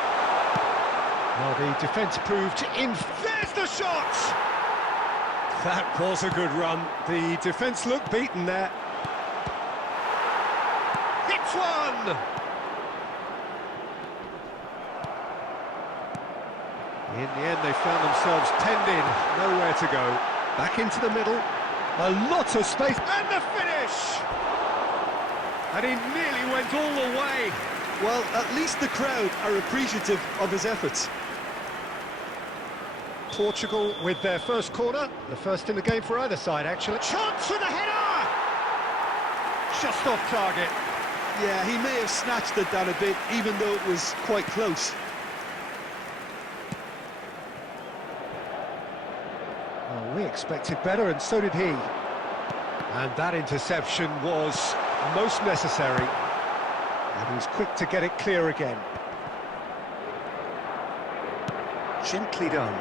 Well, the defence proved in... There's the shot! That was a good run. The defence looked beaten there. Hits one! In the end, they found themselves penned in, nowhere to go. Back into the middle, a lot of space, and the finish! And he nearly went all the way. Well, at least the crowd are appreciative of his efforts. Portugal with their first corner, the first in the game for either side, actually. Chance for the header! Just off target. Yeah, he may have snatched at that a bit, even though it was quite close. Well, we expected better, and so did he. And that interception was most necessary. And he's quick to get it clear again. Gently done.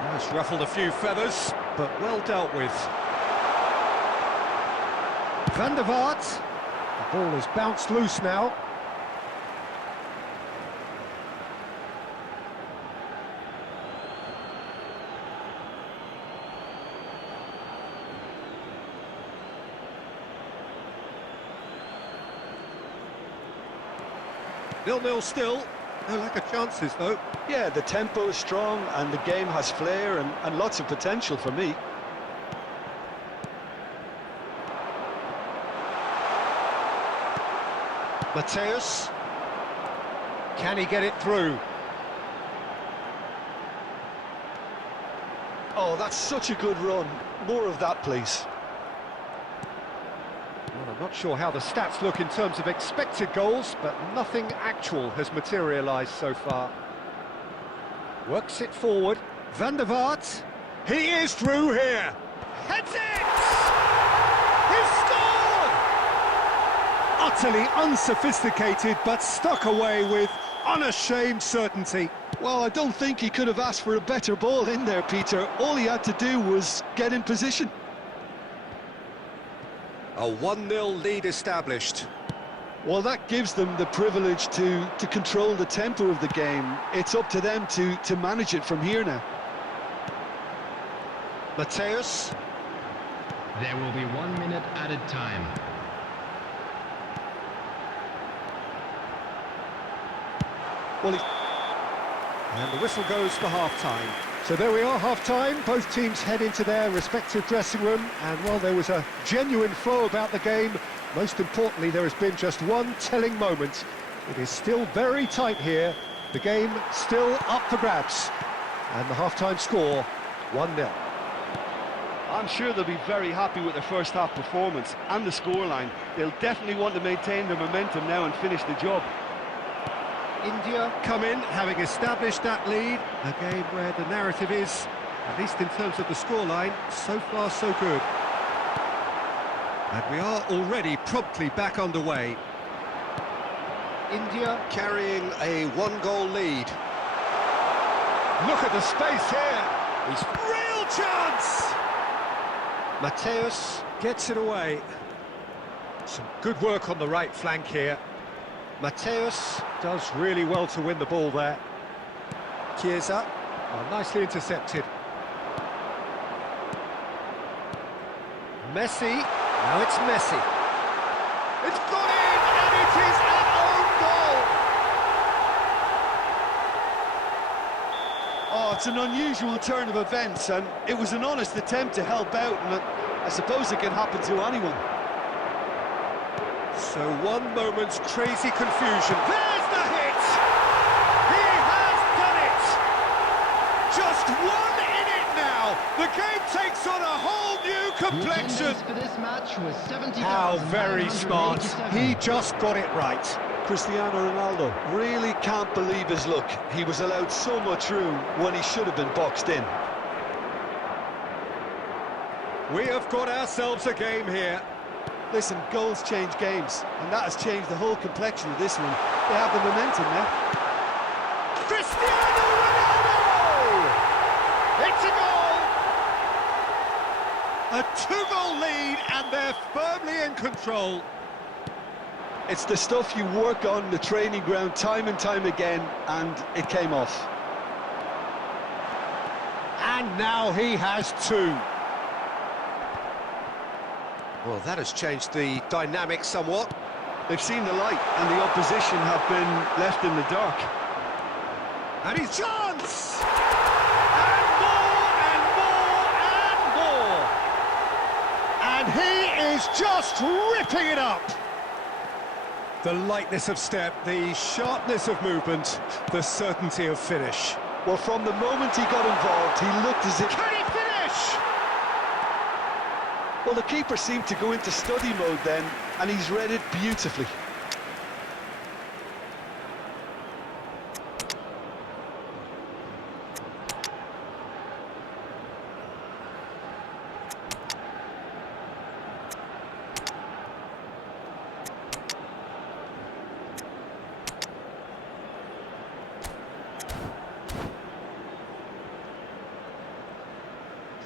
Well, it's ruffled a few feathers, but well dealt with. Van der Vaart. The ball has bounced loose now. Nil-nil still. No lack of chances, though. Yeah, the tempo is strong and the game has flair and lots of potential for me. Mateus. Can he get it through? Oh, that's such a good run. More of that, please. Well, I'm not sure how the stats look in terms of expected goals, but nothing actual has materialised so far. Works it forward. Van der Vaart. He is through here. Heads it! He's scored! Utterly unsophisticated, but stuck away with unashamed certainty. Well, I don't think he could have asked for a better ball in there, Peter. All he had to do was get in position. A 1-0 lead established. Well, that gives them the privilege to control the tempo of the game. It's up to them to manage it from here now. Mateus. There will be 1 minute added time. Well, and the whistle goes for half-time. So there we are, half-time. Both teams head into their respective dressing room, and while there was a genuine flow about the game, most importantly, there has been just one telling moment. It is still very tight here. The game still up for grabs. And the half-time score, 1-0. I'm sure they'll be very happy with their first half performance and the scoreline. They'll definitely want to maintain their momentum now and finish the job. India come in, having established that lead. A game where the narrative is, at least in terms of the scoreline, so far so good. And we are already promptly back underway. India carrying a 1-goal lead. Look at the space here. He's real chance. Mateus gets it away. Some good work on the right flank here. Mateus does really well to win the ball there. Chiesa, nicely intercepted. Messi, now it's Messi. It's gone in, and it is an own goal! Oh, it's an unusual turn of events, and it was an honest attempt to help out, and I suppose it can happen to anyone. So one moment's crazy confusion. There's the hit! He has done it! Just one in it now! The game takes on a whole new complexion! For this match was 70, How very smart. He just got it right. Cristiano Ronaldo really can't believe his luck. He was allowed so much room when he should have been boxed in. We have got ourselves a game here. Listen, goals change games, and that has changed the whole complexion of this one. They have the momentum now. Cristiano Ronaldo! It's a goal! A two-goal lead, and they're firmly in control. It's the stuff you work on the training ground time and time again, and it came off. And now he has two. Well, that has changed the dynamic somewhat. They've seen the light, and the opposition have been left in the dark. And his chance! And more, and more, and more! And he is just ripping it up! The lightness of step, the sharpness of movement, the certainty of finish. Well, from the moment he got involved, he looked as if... Can he finish? Well, the keeper seemed to go into study mode then, and he's read it beautifully.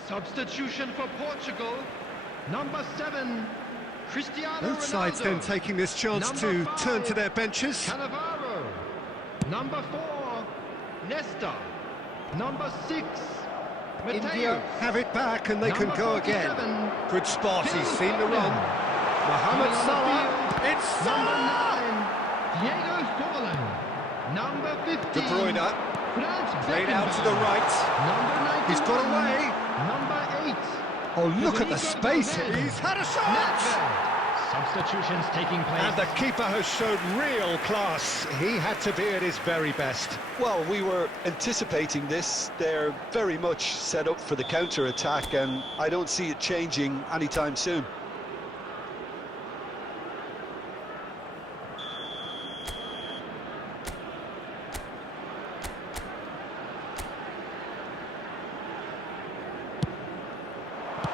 Substitution for Portugal. Number 7, Cristiano Both sides Ronaldo. then taking this chance Number to 5, turn to their benches. Cannavaro. Number 4, Nesta. Number 6, India Mateo. have it back and they can Number go again. 47, Good spot, he's Phil seen the Foden. run. Mohamed Coming on the Salah, field. it's Number Salah! 9, Diego Forlan. Number 15, De Bruyne, Franz played out to the Beckenbauer. right. Number 91, He's got away. Number 8, Oh, look at the Federico space. Valverde. He's had a shot! Nedved. Substitutions taking place. And the keeper has shown real class. He had to be at his very best. Well, we were anticipating this. They're very much set up for the counter-attack, and I don't see it changing anytime soon.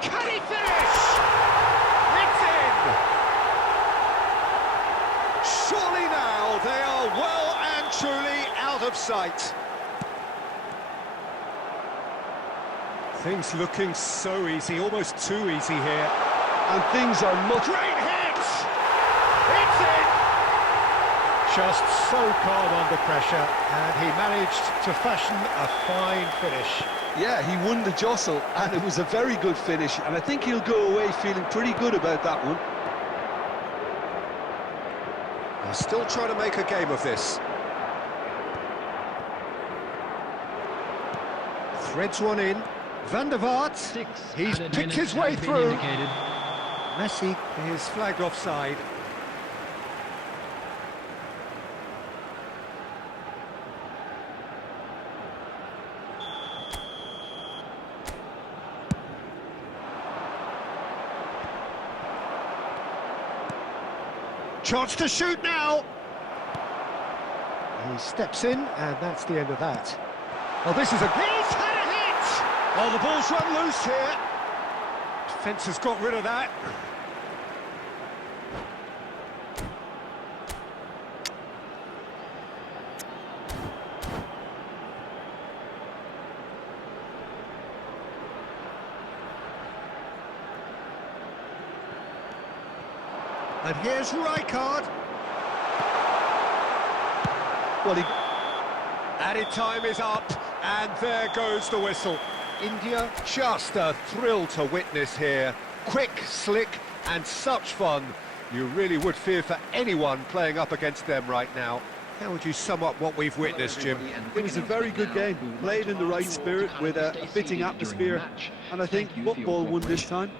Can he finish? It's in! Surely now they are well and truly out of sight. Things looking so easy, almost too easy here. And things are much... Great hit! It's in! Just so calm under pressure, and he managed to fashion a fine finish. Yeah, he won the jostle, and it was a very good finish, and I think he'll go away feeling pretty good about that one. They're still trying to make a game of this. Threads one in. Van der Vaart, 6 he's added picked minutes his way have been through. indicated. Messi is flagged offside. Chance to shoot now. He steps in, and that's the end of that. Oh, this is a... He's had a hit! Oh, the ball's run loose here. Defence has got rid of that. And here's Rijkaard. Well, he... Added time is up, and there goes the whistle. India, just a thrill to witness here. Quick, slick, and such fun. You really would fear for anyone playing up against them right now. How would you sum up what we've witnessed, Jim? It was a very good game, played in the right spirit with a fitting atmosphere, and I think football won this time.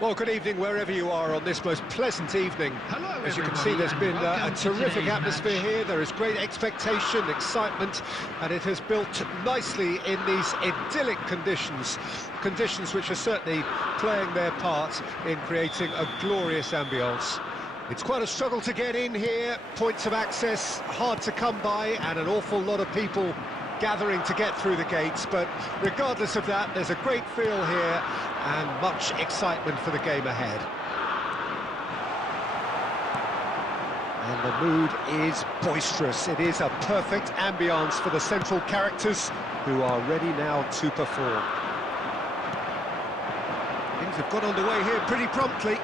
Well, good evening wherever you are on this most pleasant evening. Hello, As you can everybody, see, there's and been welcome a to terrific today's atmosphere match. here. There is great expectation, excitement, and it has built nicely in these idyllic conditions. Conditions which are certainly playing their part in creating a glorious ambience. It's quite a struggle to get in here, points of access hard to come by, and an awful lot of people gathering to get through the gates, but regardless of that, there's a great feel here and much excitement for the game ahead. And the mood is boisterous. It is a perfect ambience for the central characters who are ready now to perform. Things have got underway here pretty promptly.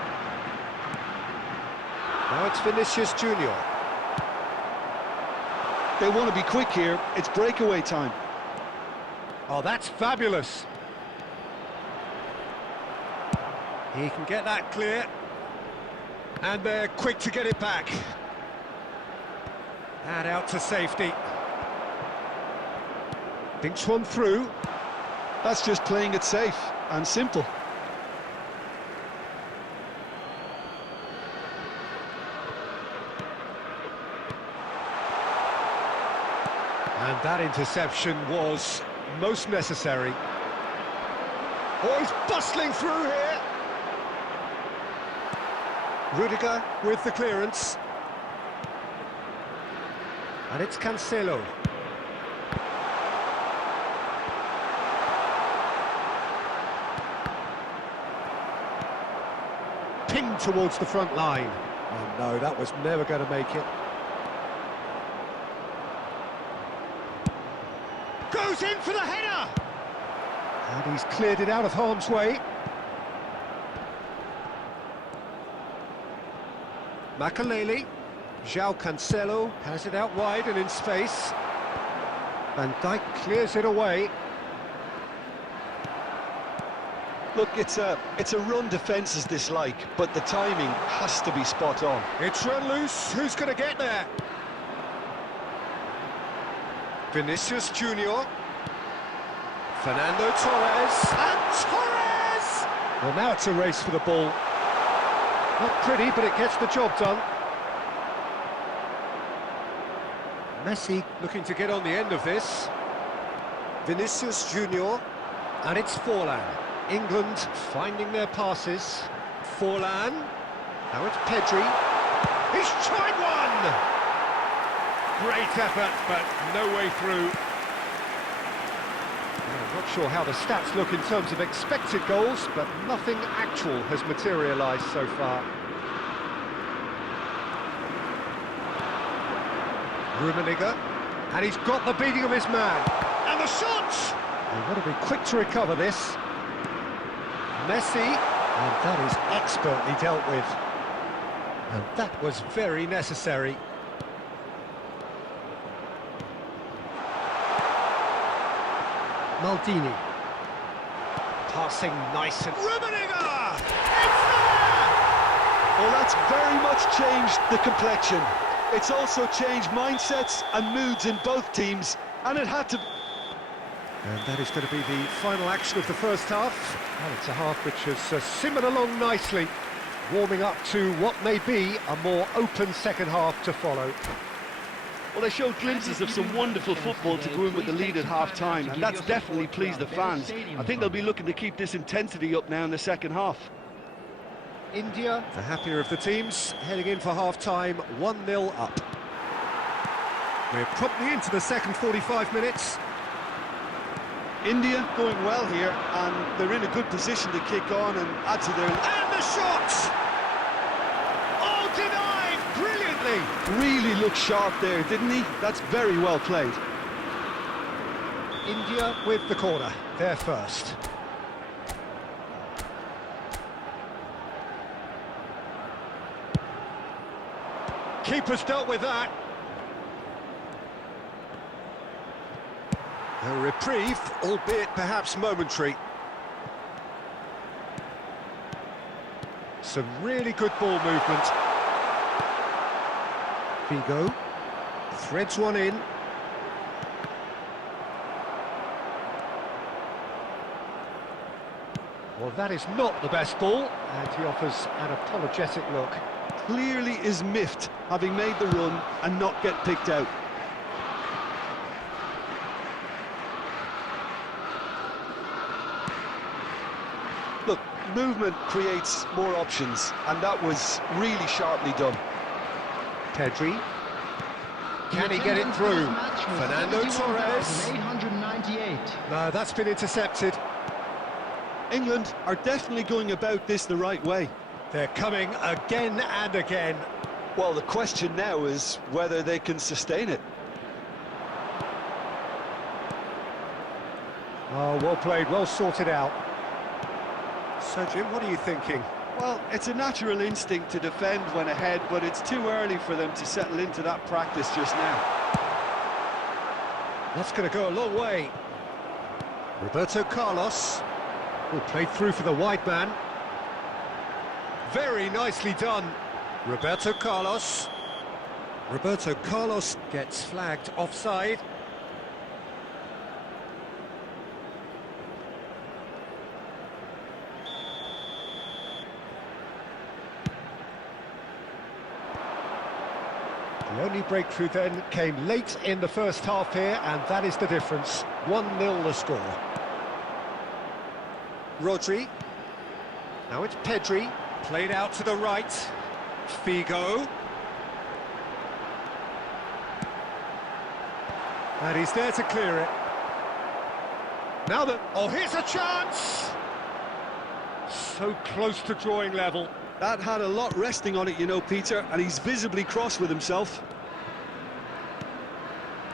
Now it's Vinicius Junior. They want to be quick here. It's breakaway time. Oh, that's fabulous. He can get that clear. And they're quick to get it back. And out to safety. Thinks one through. That's just playing it safe and simple. And that interception was most necessary. Oh, he's bustling through here. Rudiger with the clearance. And it's Cancelo. Pinged towards the front line. Oh no, that was never going to make it. Goes in for the header! And he's cleared it out of harm's way. Makaleli. João Cancelo has it out wide and in space. Van Dijk clears it away. Look, it's a run defence's dislike, but the timing has to be spot on. It's run loose. Who's going to get there? Vinicius Junior. Fernando Torres. And Torres! Well, now it's a race for the ball. Not pretty, but it gets the job done. Messi looking to get on the end of this. Vinicius Junior. And it's Forlan. England finding their passes. Forlan. Now it's Pedri. He's tried one! Great effort, but no way through. I'm not sure how the stats look in terms of expected goals, but nothing actual has materialised so far. Rummenigge, and he's got the beating of his man. And the shot! They've got to be quick to recover this. Messi, and that is expertly dealt with. And that was very necessary. Maldini. Passing nice and... Rummenigge! It's there! Well, that's very much changed the complexion. It's also changed mindsets and moods in both teams, and it had to... And that is going to be the final action of the first half. And it's a half which has simmered along nicely, warming up to what may be a more open second half to follow. Well, they showed glimpses of some wonderful football to go in with the lead at half-time, and that's definitely pleased the fans. I think they'll be looking to keep this intensity up now in the second half. India, the happier of the teams, heading in for half-time, 1-0 up. We're promptly into the second 45 minutes. India going well here, and they're in a good position to kick on and add to their... And the shot! Oh, denied brilliantly! Really looked sharp there, didn't he? That's very well played. India with the corner, they're first. Keeper's dealt with that. A reprieve, albeit perhaps momentary. Some really good ball movement. Figo threads one in. Well, that is not the best ball, and he offers an apologetic look. Clearly is miffed, having made the run and not get picked out. Look, movement creates more options, and that was really sharply done. Pedri. Can he get it through? Fernando Torres. 898. No, that's been intercepted. England are definitely going about this the right way. They're coming again and again. Well, the question now is whether they can sustain it. Oh, well played, well sorted out. So, Jim, what are you thinking? Well, it's a natural instinct to defend when ahead, but it's too early for them to settle into that practice just now. That's going to go a long way. Roberto Carlos. Oh, played through for the wide man. Very nicely done. Roberto Carlos. Roberto Carlos gets flagged offside. The only breakthrough then came late in the first half here, and that is the difference. 1-0 the score. Rodri. Now it's Pedri. Played out to the right. Figo. And he's there to clear it. Now that... Oh, here's a chance! So close to drawing level. That had a lot resting on it, you know, Peter, and he's visibly cross with himself.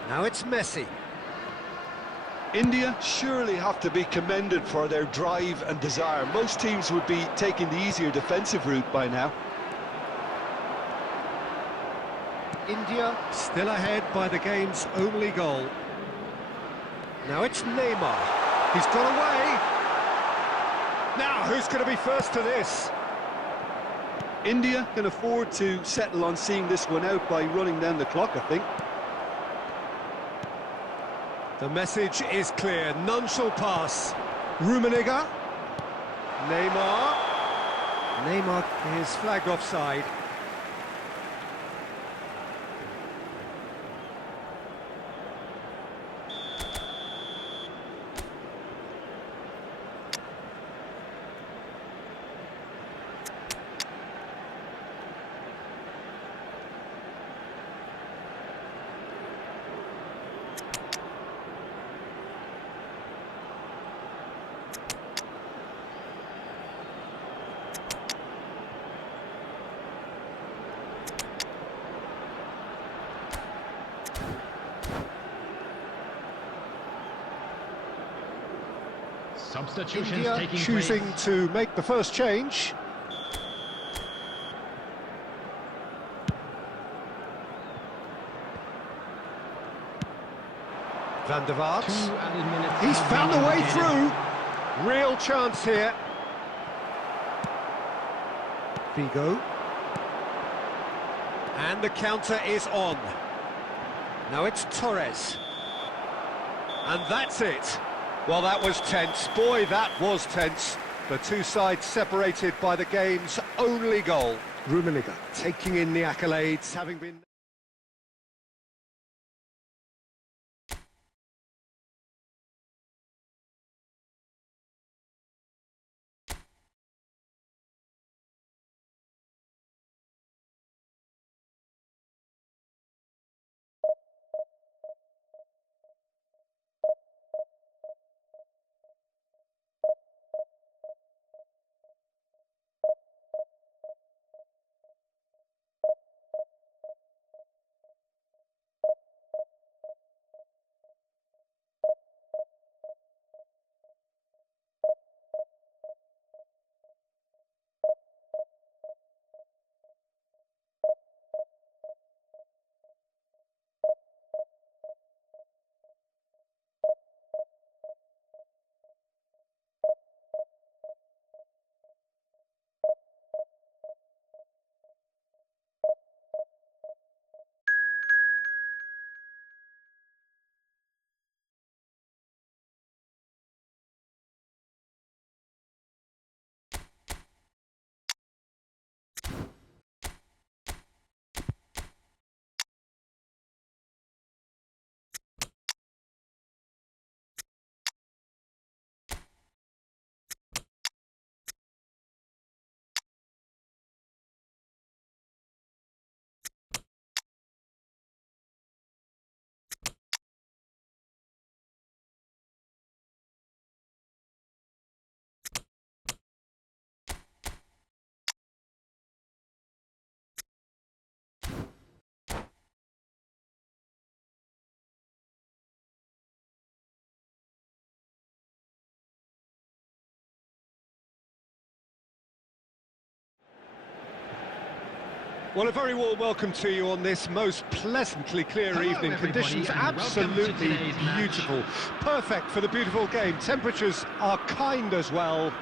Now it's Messi. India surely have to be commended for their drive and desire. Most teams would be taking the easier defensive route by now. India still ahead by the game's only goal. Now it's Neymar. He's got away. Now, who's going to be first to this? India can afford to settle on seeing this one out by running down the clock, I think. The message is clear, none shall pass. Rummenigge. Neymar. Neymar is flagged offside. Substitutions India taking choosing place. to make the first change. Van der Vaart. 2 added minutes. He's have found been a way indicated. through. Real chance here. Figo. And the counter is on. Now it's Torres. And that's it. Well, that was tense. Boy, that was tense. The two sides separated by the game's only goal. Rummenigge taking in the accolades, having been... Well, a very warm welcome to you on this most pleasantly clear Hello, evening. everybody, Conditions and welcome to absolutely today's match. beautiful. Perfect for the beautiful game. Temperatures are kind as well.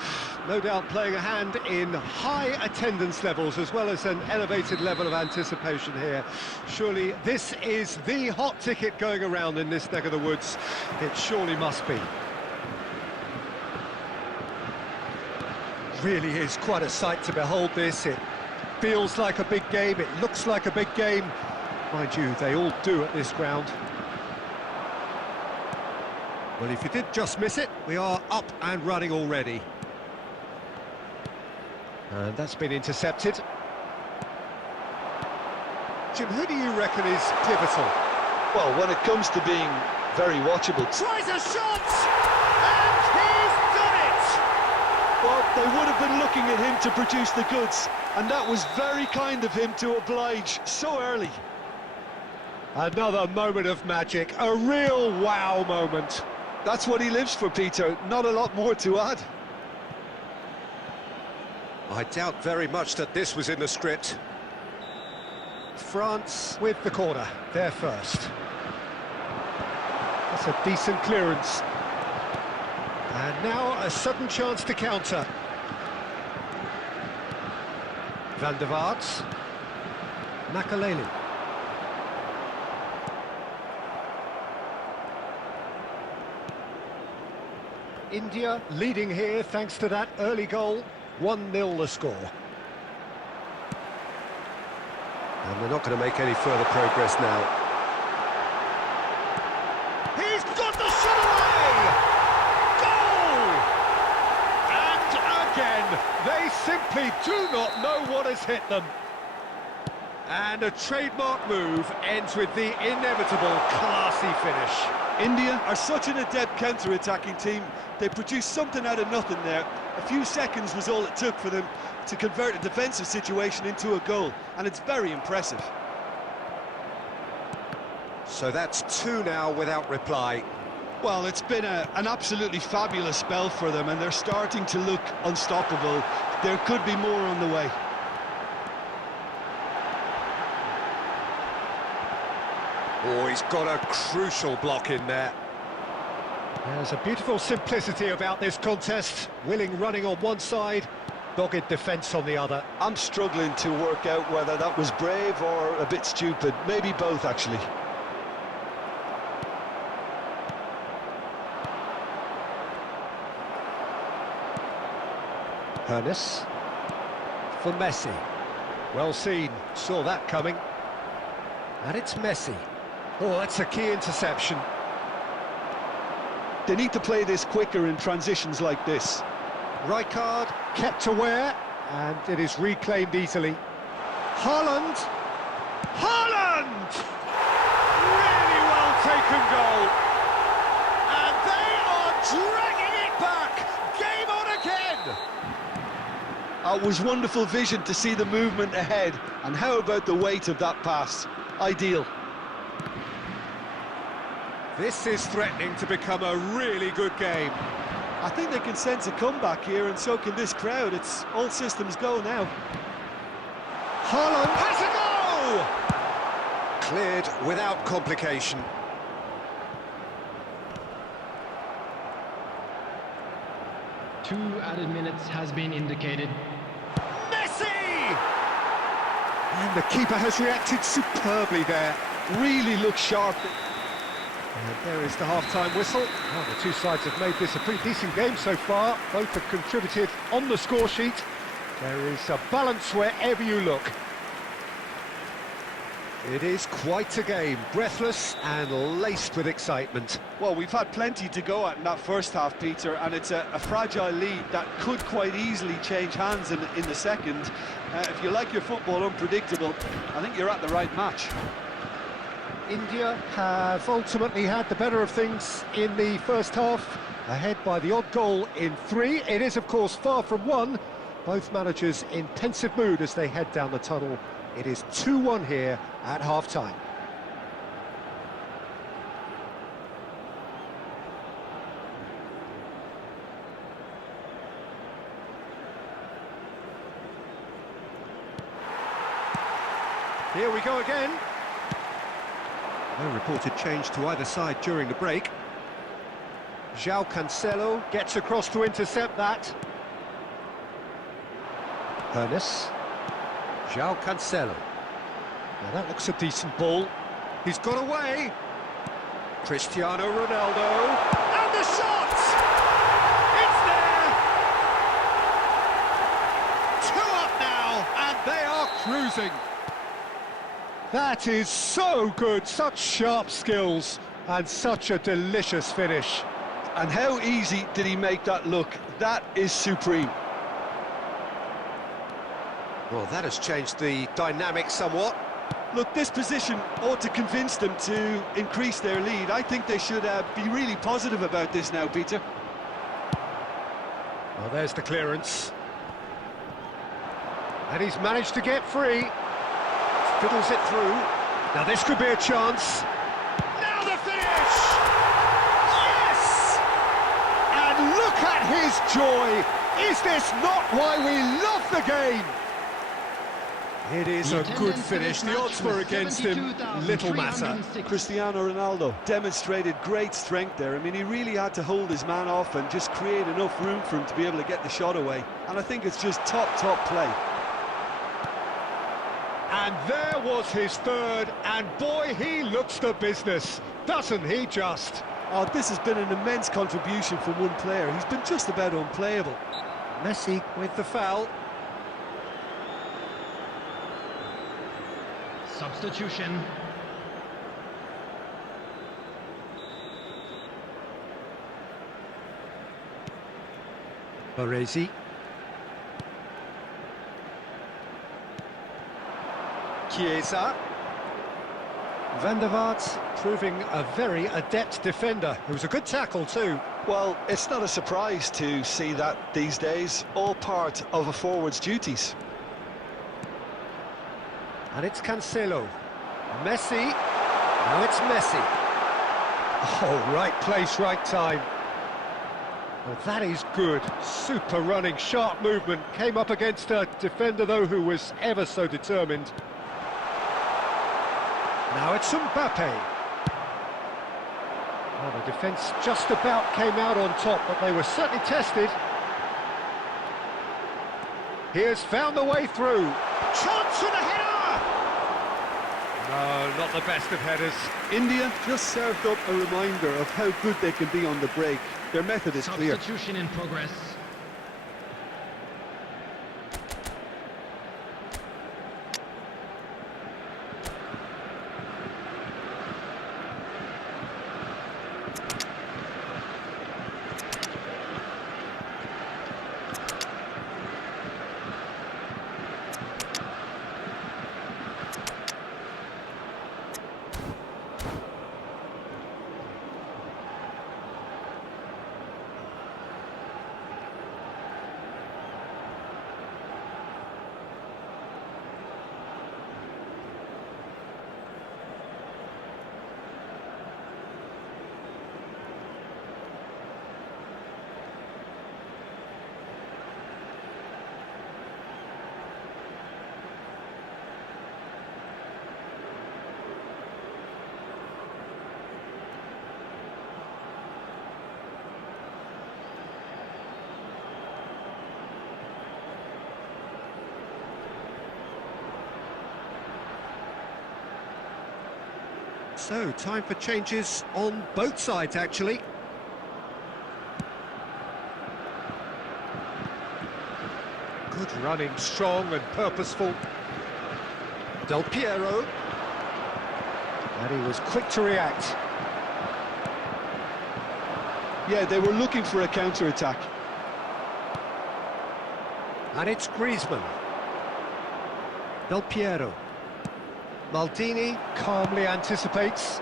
No doubt playing a hand in high attendance levels as well as an elevated level of anticipation here. Surely this is the hot ticket going around in this neck of the woods. It surely must be. Really is quite a sight to behold this. It feels like a big game, it looks like a big game. Mind you, they all do at this ground. Well, if you did just miss it, we are up and running already. And that's been intercepted. Jim, who do you reckon is pivotal? Well, when it comes to being very watchable, Tries a shot! And he's done it! well, they would have been looking at him to produce the goods, and that was very kind of him to oblige so early. Another moment of magic, a real wow moment. That's what he lives for, Peter. Not a lot more to add. I doubt very much that this was in the script. France with the corner, they're first. That's a decent clearance. And now a sudden chance to counter. Van der Vaart. Makaleli. India leading here thanks to that early goal. 1-0 the score. And they're not going to make any further progress now. He's got the shot away! Goal! And again, they simply do not know what has hit them. And a trademark move ends with the inevitable classy finish. India are such an adept counter-attacking team. They produced something out of nothing there. A few seconds was all it took for them to convert a defensive situation into a goal, and it's very impressive. So that's two now without reply. Well, it's been an absolutely fabulous spell for them, and they're starting to look unstoppable. There could be more on the way. Oh, he's got a crucial block in there. There's a beautiful simplicity about this contest. Willing running on one side, dogged defence on the other. I'm struggling to work out whether that was brave or a bit stupid. Maybe both, actually. Hernes for Messi. Well seen, saw that coming. And it's Messi. Oh, that's a key interception. They need to play this quicker in transitions like this. Rijkaard kept aware, and it is reclaimed easily. Haaland! Haaland! Really well taken goal. And they are dragging it back. Game on again. It was wonderful vision to see the movement ahead, and how about the weight of that pass? Ideal. This is threatening to become a really good game. I think they can sense a comeback here, and so can this crowd. It's all systems go now. Haaland has a goal! Cleared without complication. Two added minutes has been indicated. Messi! And the keeper has reacted superbly there. Really looks sharp. And there is the half-time whistle. Well, the two sides have made this a pretty decent game so far. Both have contributed on the score sheet. There is a balance wherever you look. It is quite a game, breathless and laced with excitement. Well, we've had plenty to go at in that first half, Peter, and it's a fragile lead that could quite easily change hands in the second. If you like your football unpredictable, I think you're at the right match. India have ultimately had the better of things in the first half, ahead by the odd goal in 3. It is, of course, far from 1. Both managers in pensive mood as they head down the tunnel. It is 2-1 here at half-time. Here we go again. No reported change to either side during the break. João Cancelo gets across to intercept that. Ernest. João Cancelo. Now that looks a decent ball. He's got away. Cristiano Ronaldo. And the shot! It's there! 2 up now, and they are cruising. That is so good, such sharp skills, and such a delicious finish. And how easy did he make that look? That is supreme. Well, that has changed the dynamic somewhat. Look, this position ought to convince them to increase their lead. I think they should be really positive about this now, Peter. Well, there's the clearance. And he's managed to get free. Fiddles it through. Now this could be a chance. Now the finish! Yes! And look at his joy! Is this not why we love the game? It is a good finish. The odds were against him. Little matter. Cristiano Ronaldo demonstrated great strength there. I mean, he really had to hold his man off and just create enough room for him to be able to get the shot away. And I think it's just top play. And there was his third, and boy, he looks the business, doesn't he just? Oh, this has been an immense contribution from one player. He's been just about unplayable. Messi with the foul. Substitution. Baresi. Chiesa. Van der Vaart proving a very adept defender. It was a good tackle too. Well, it's not a surprise to see that these days, all part of a forward's duties. And it's Cancelo. Messi. Now it's Messi. Oh, right place, right time. Well, that is good. Super running, sharp movement. Came up against a defender, though, who was ever so determined. Now it's Mbappe. Well, the defence just about came out on top, but they were certainly tested. Here's found the way through. Chance and a header! No, not the best of headers. India just served up a reminder of how good they can be on the break. Their method is clear. Substitution in progress. So, time for changes on both sides, actually. Good running, strong and purposeful. Del Piero. And he was quick to react. Yeah, they were looking for a counter-attack. And it's Griezmann. Del Piero. Maldini calmly anticipates.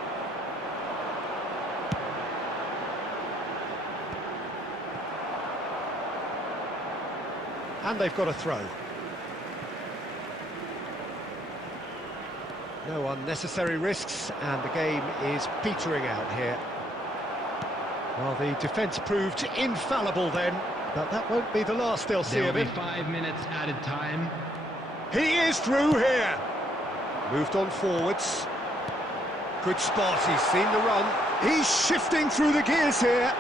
And they've got a throw. No unnecessary risks, and the game is petering out here. Well, the defence proved infallible then, but that won't be the last they'll see of him. 5 minutes added time. He is through here. Moved on forwards. Good spot, he's seen the run. He's shifting through the gears here.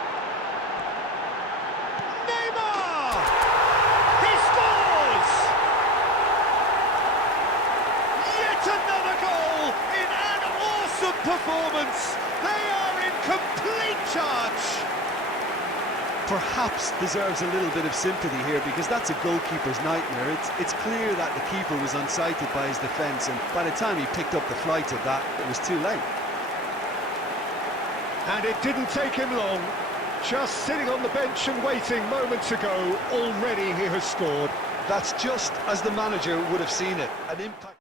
Neymar! He scores! Yet another goal in an awesome performance. They are in complete charge. Perhaps deserves a little bit of sympathy here, because that's a goalkeeper's nightmare. It's clear that the keeper was unsighted by his defence, and by the time he picked up the flight of that, it was too late. And it didn't take him long. Just sitting on the bench and waiting moments ago, already he has scored. That's just as the manager would have seen it. An impact.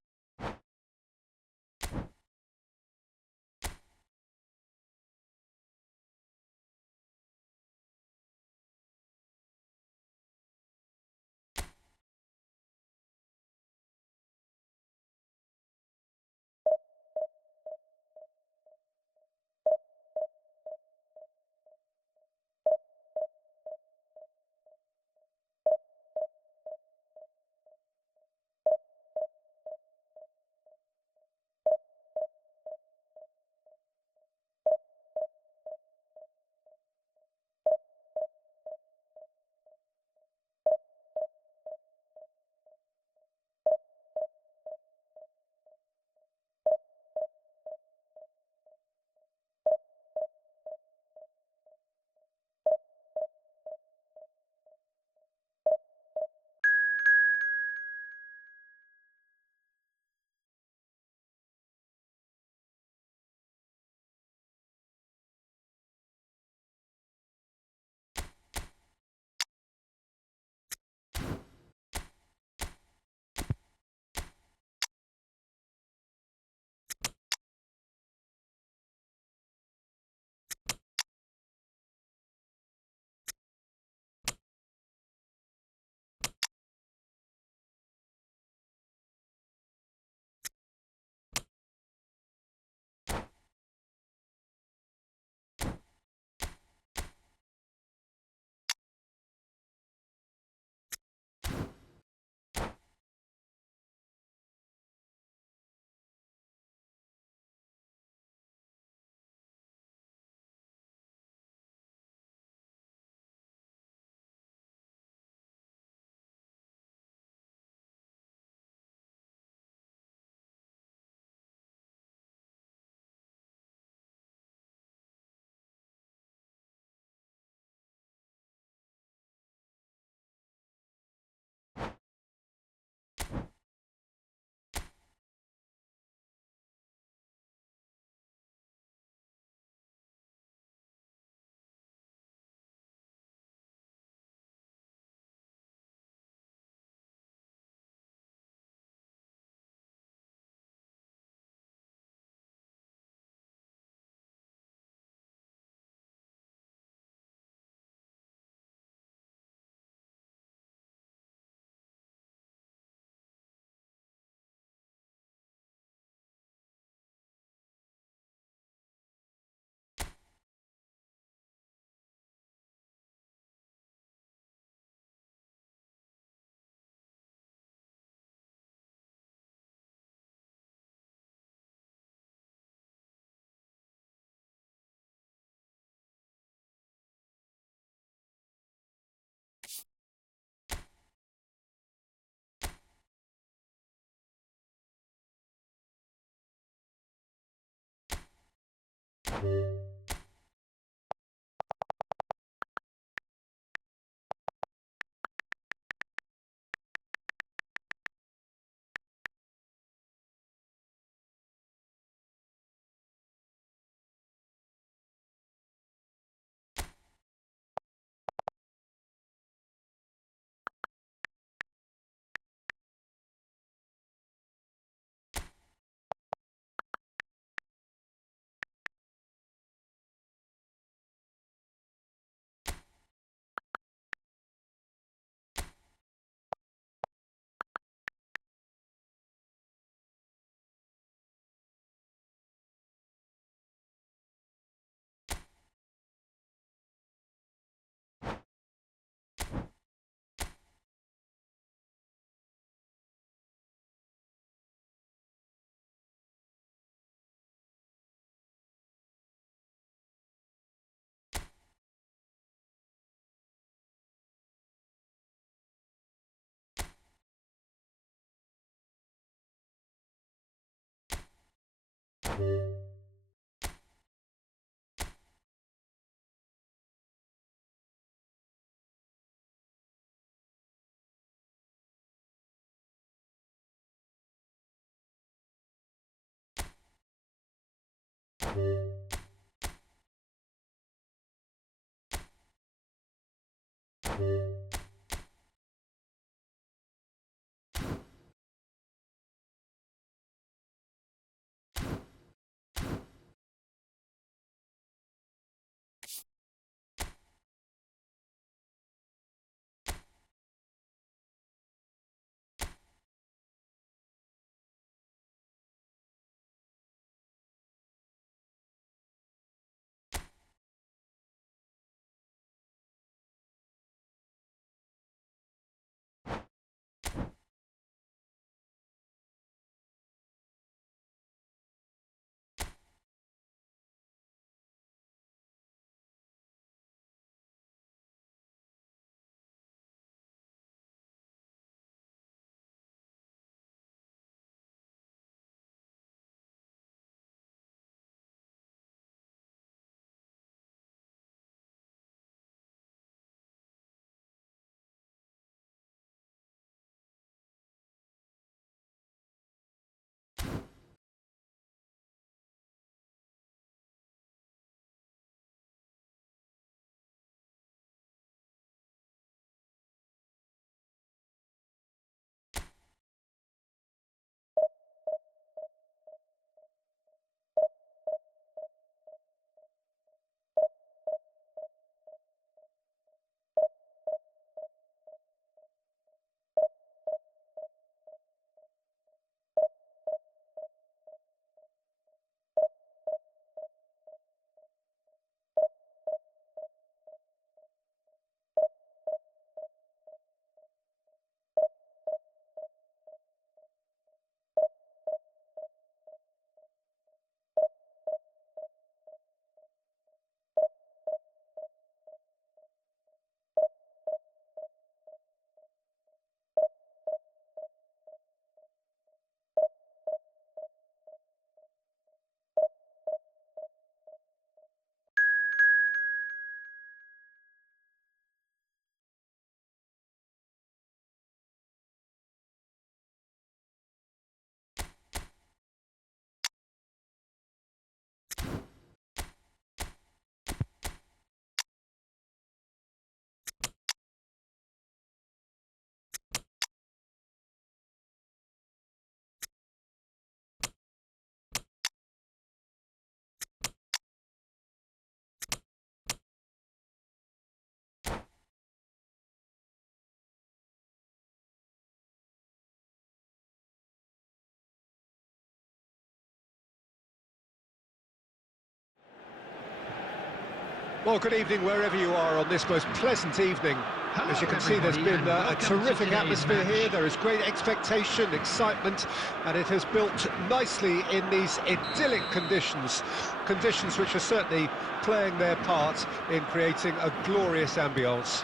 Well, good evening wherever you are on this most pleasant evening. As you can see, there's been a terrific atmosphere here. There is great expectation, excitement, and it has built nicely in these idyllic conditions. Conditions which are certainly playing their part in creating a glorious ambience.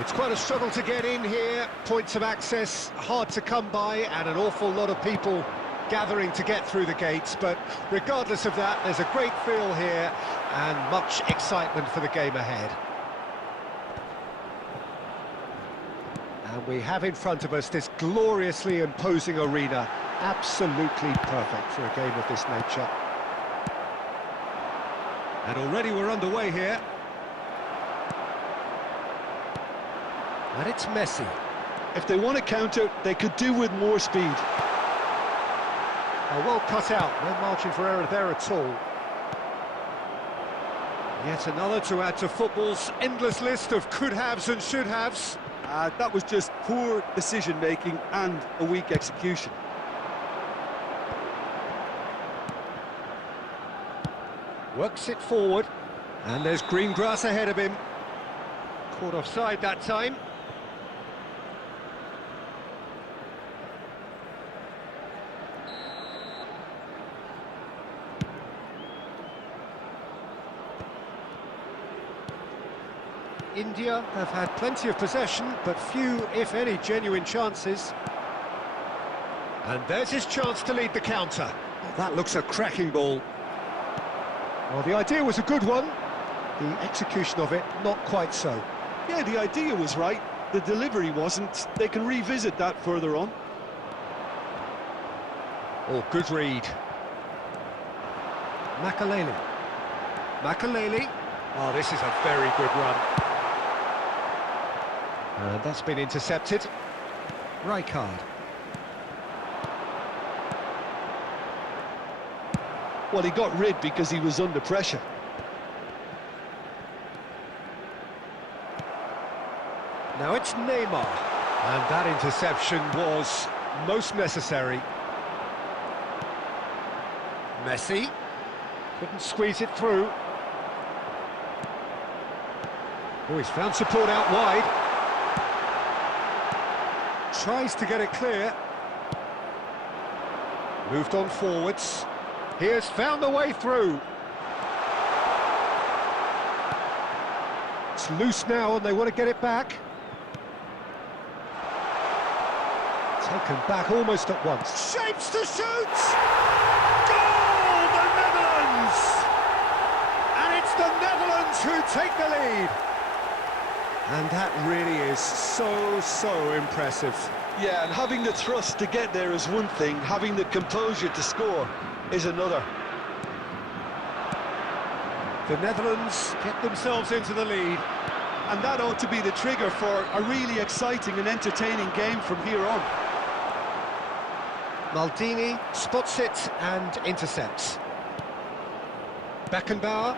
It's quite a struggle to get in here, points of access hard to come by, and an awful lot of people gathering to get through the gates, but regardless of that, there's a great feel here and much excitement for the game ahead. And we have in front of us this gloriously imposing arena, absolutely perfect for a game of this nature. And already we're underway here. And it's Messi. If they want to counter, they could do with more speed. Oh, well cut out, no margin for error there at all. Yet another to add to football's endless list of could-haves and should-haves. That was just poor decision-making and a weak execution. Works it forward, and there's green grass ahead of him. Caught offside that time. India have had plenty of possession, but few, if any, genuine chances. And there's his chance to lead the counter. That looks a cracking ball. Well, the idea was a good one. The execution of it, not quite so. Yeah, the idea was right. The delivery wasn't. They can revisit that further on. Oh, good read. Makaleli. Makaleli. Oh, this is a very good run. And that's been intercepted. Rijkaard. Well, he got rid because he was under pressure. Now it's Neymar. And that interception was most necessary. Messi. Couldn't squeeze it through. Oh, he's found support out wide. Tries to get it clear. Moved on forwards. He has found the way through. It's loose now and they want to get it back. Taken back almost at once. Shapes to shoot! Goal, the Netherlands! And it's the Netherlands who take the lead. And that really is so impressive. Yeah, and having the thrust to get there is one thing, having the composure to score is another. The Netherlands get themselves into the lead. And that ought to be the trigger for a really exciting and entertaining game from here on. Maldini spots it and intercepts. Beckenbauer.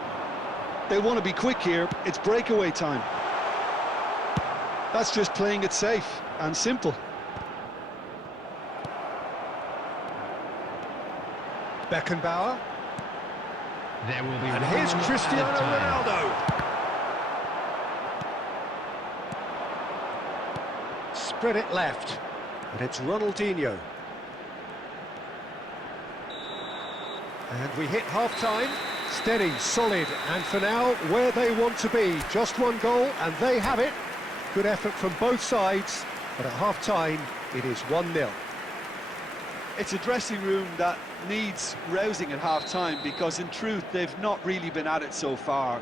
They want to be quick here, it's breakaway time. That's just playing it safe and simple. Beckenbauer. There will be And 1 here's minute Cristiano added time. Ronaldo. Spread it left. And it's Ronaldinho. And we hit half-time. Steady, solid, and for now, where they want to be. Just one goal, and they have it. Good effort from both sides, but at half-time, it is 1-0. It's a dressing room that needs rousing at half-time because, in truth, they've not really been at it so far.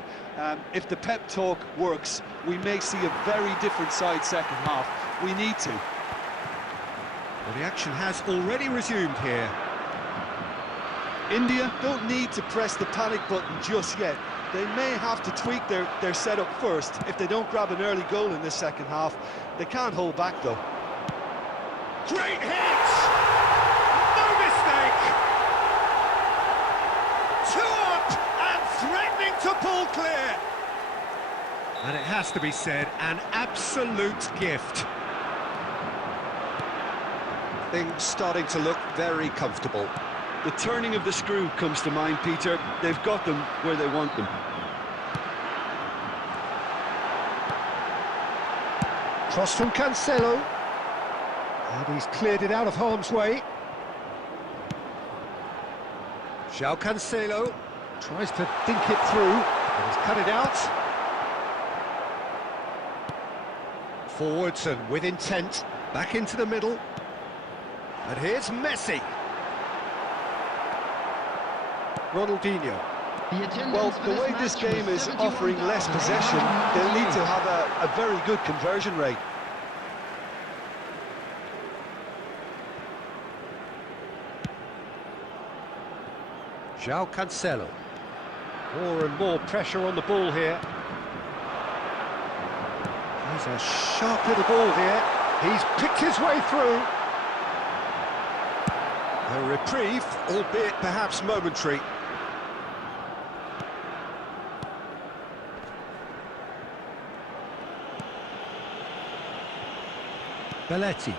If the pep talk works, we may see a very different side second half. We need to. Well, the action has already resumed here. India don't need to press the panic button just yet. They may have to tweak their setup first if they don't grab an early goal in this second half. They can't hold back, though. Great hit! No mistake! 2 up and threatening to pull clear. And it has to be said, an absolute gift. Things starting to look very comfortable. The turning of the screw comes to mind, Peter. They've got them where they want them. Cross from Cancelo. And he's cleared it out of harm's way. João Cancelo tries to dink it through, and he's cut it out. Forwards and with intent, back into the middle. And here's Messi. Ronaldinho. Well, the way this game is offering less possession, they'll need to have a very good conversion rate. João Cancelo. More and more pressure on the ball here. He's a sharp little ball here. He's picked his way through. A reprieve, albeit perhaps momentary. Belletti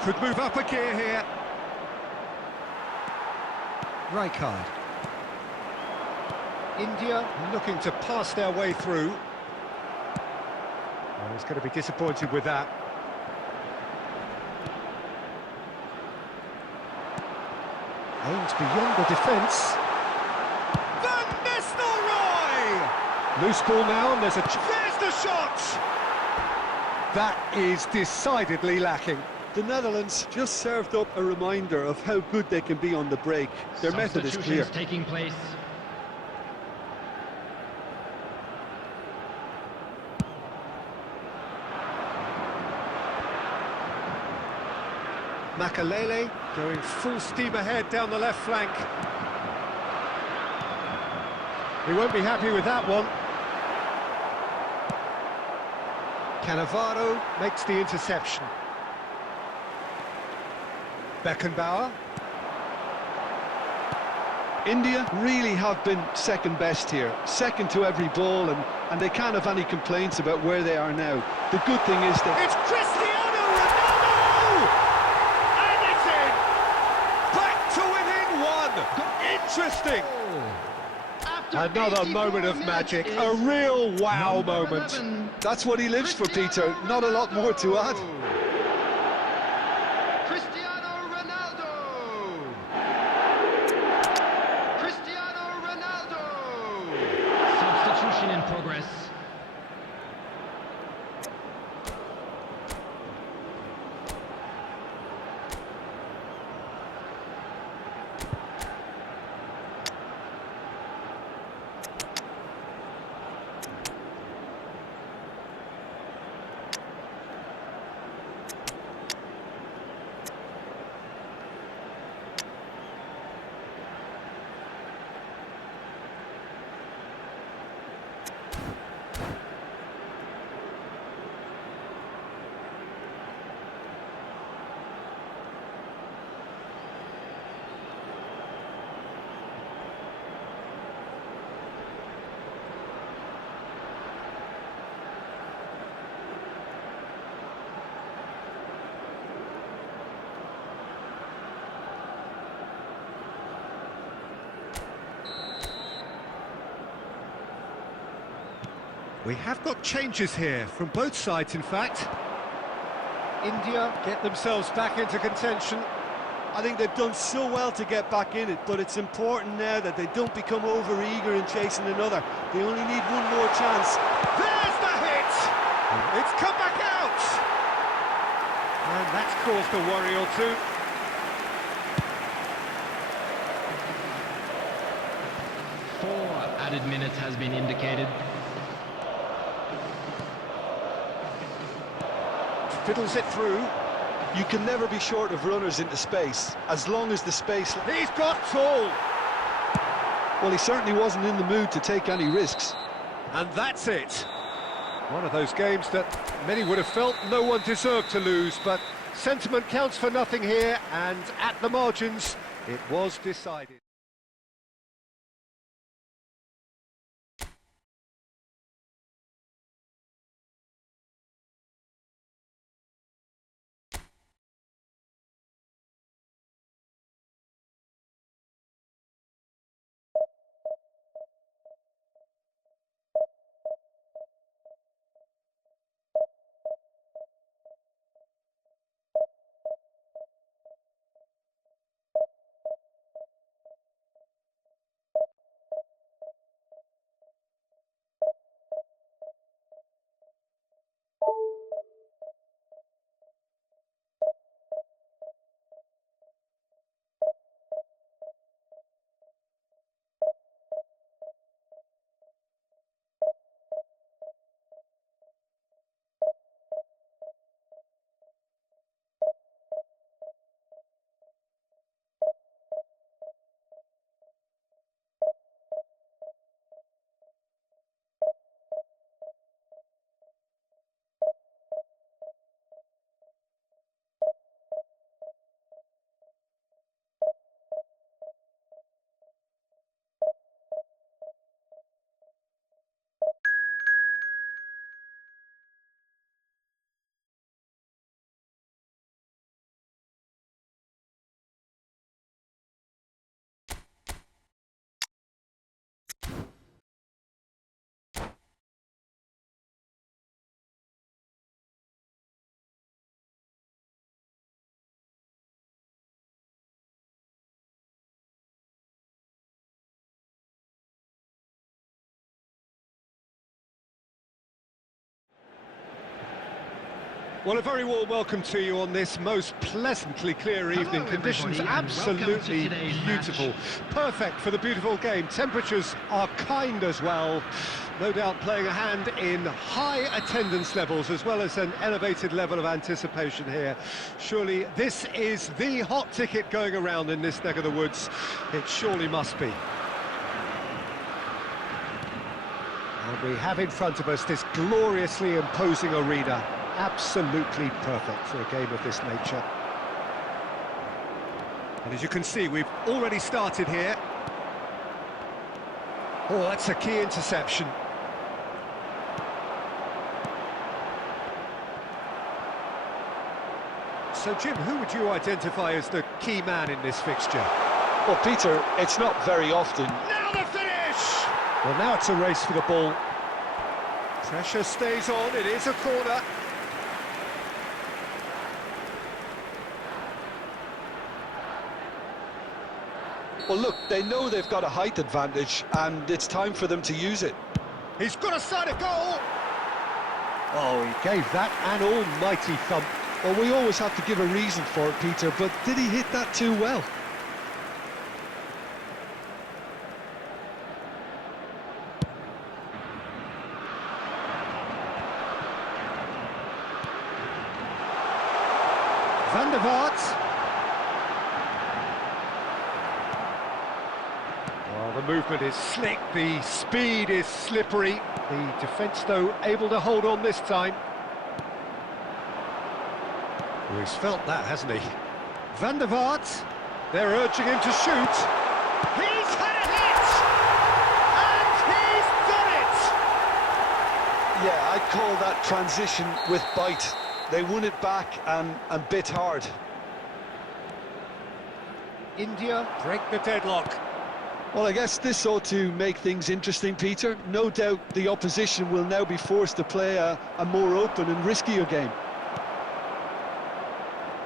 could move up a gear here. Rijkaard. India looking to pass their way through. Well, he's going to be disappointed with that. Aims beyond the defence. Van Nistelrooy! Loose ball now, and there's the shot! That is decidedly lacking. The Netherlands just served up a reminder of how good they can be on the break. Their method is clear. Substitutions taking place. Makalele going full steam ahead down the left flank. He won't be happy with that one. Cannavaro makes the interception. Beckenbauer. India really have been second best here, second to every ball, and they can't have any complaints about where they are now. The good thing is that... It's Cristiano Ronaldo! Back to within one! Interesting! Another moment of magic, a real wow moment. 11. That's what he lives for, Peter. Not a lot more to add. Cristiano Ronaldo! Cristiano Ronaldo! Substitution in progress. We have got changes here, from both sides in fact. India get themselves back into contention. I think they've done so well to get back in it, but it's important now that they don't become over-eager in chasing another. They only need one more chance. There's the hit! It's come back out! And that's caused a worry or two. Four added minutes has been indicated. Fiddles it through. You can never be short of runners into space, as long as the space... He's got tall! Well, he certainly wasn't in the mood to take any risks. And that's it. One of those games that many would have felt no one deserved to lose, but sentiment counts for nothing here, and at the margins, it was decided. Well, a very warm welcome to you on this most pleasantly clear evening. Hello, Conditions everybody, and welcome to absolutely today's beautiful. match. Perfect for the beautiful game. Temperatures are kind as well. No doubt playing a hand in high attendance levels as well as an elevated level of anticipation here. Surely this is the hot ticket going around in this neck of the woods. It surely must be. And we have in front of us this gloriously imposing arena. Absolutely perfect for a game of this nature. And as you can see, we've already started here. Oh, that's a key interception. So, Jim, who would you identify as the key man in this fixture? Well, Peter, it's not very often. Now the finish! Well, now it's a race for the ball. Pressure stays on, it is a corner. Well, look, they know they've got a height advantage, and it's time for them to use it. He's got a side of goal! Oh, he gave that an almighty thump. Well, we always have to give a reason for it, Peter, but did he hit that too well? Van der Vaart. Well, the movement is slick, the speed is slippery. The defence, though, able to hold on this time. Oh, he's felt that, hasn't he? Van der Vaart. They're urging him to shoot. He's had a hit! And he's done it! Yeah, I'd call that transition with bite. They won it back and bit hard. India Break the deadlock. Well, I guess this ought to make things interesting, Peter. No doubt the opposition will now be forced to play a more open and riskier game.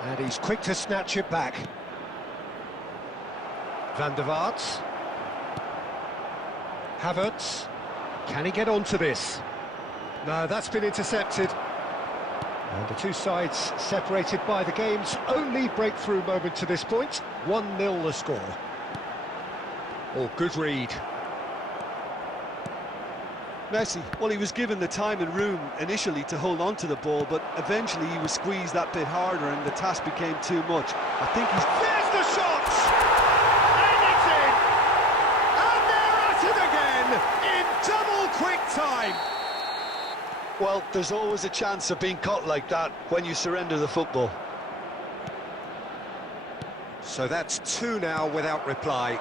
And he's quick to snatch it back. Van der Vaart. Havertz. Can he get onto this? No, that's been intercepted. And the two sides separated by the game's only breakthrough moment to this point. 1-0 the score. Oh, good read. Messi, well, he was given the time and room initially to hold on to the ball, but eventually he was squeezed that bit harder and the task became too much. I think he's... There's the shot! And it's in! And they're at it again in double quick time! Well, there's always a chance of being caught like that when you surrender the football. So that's two now without reply.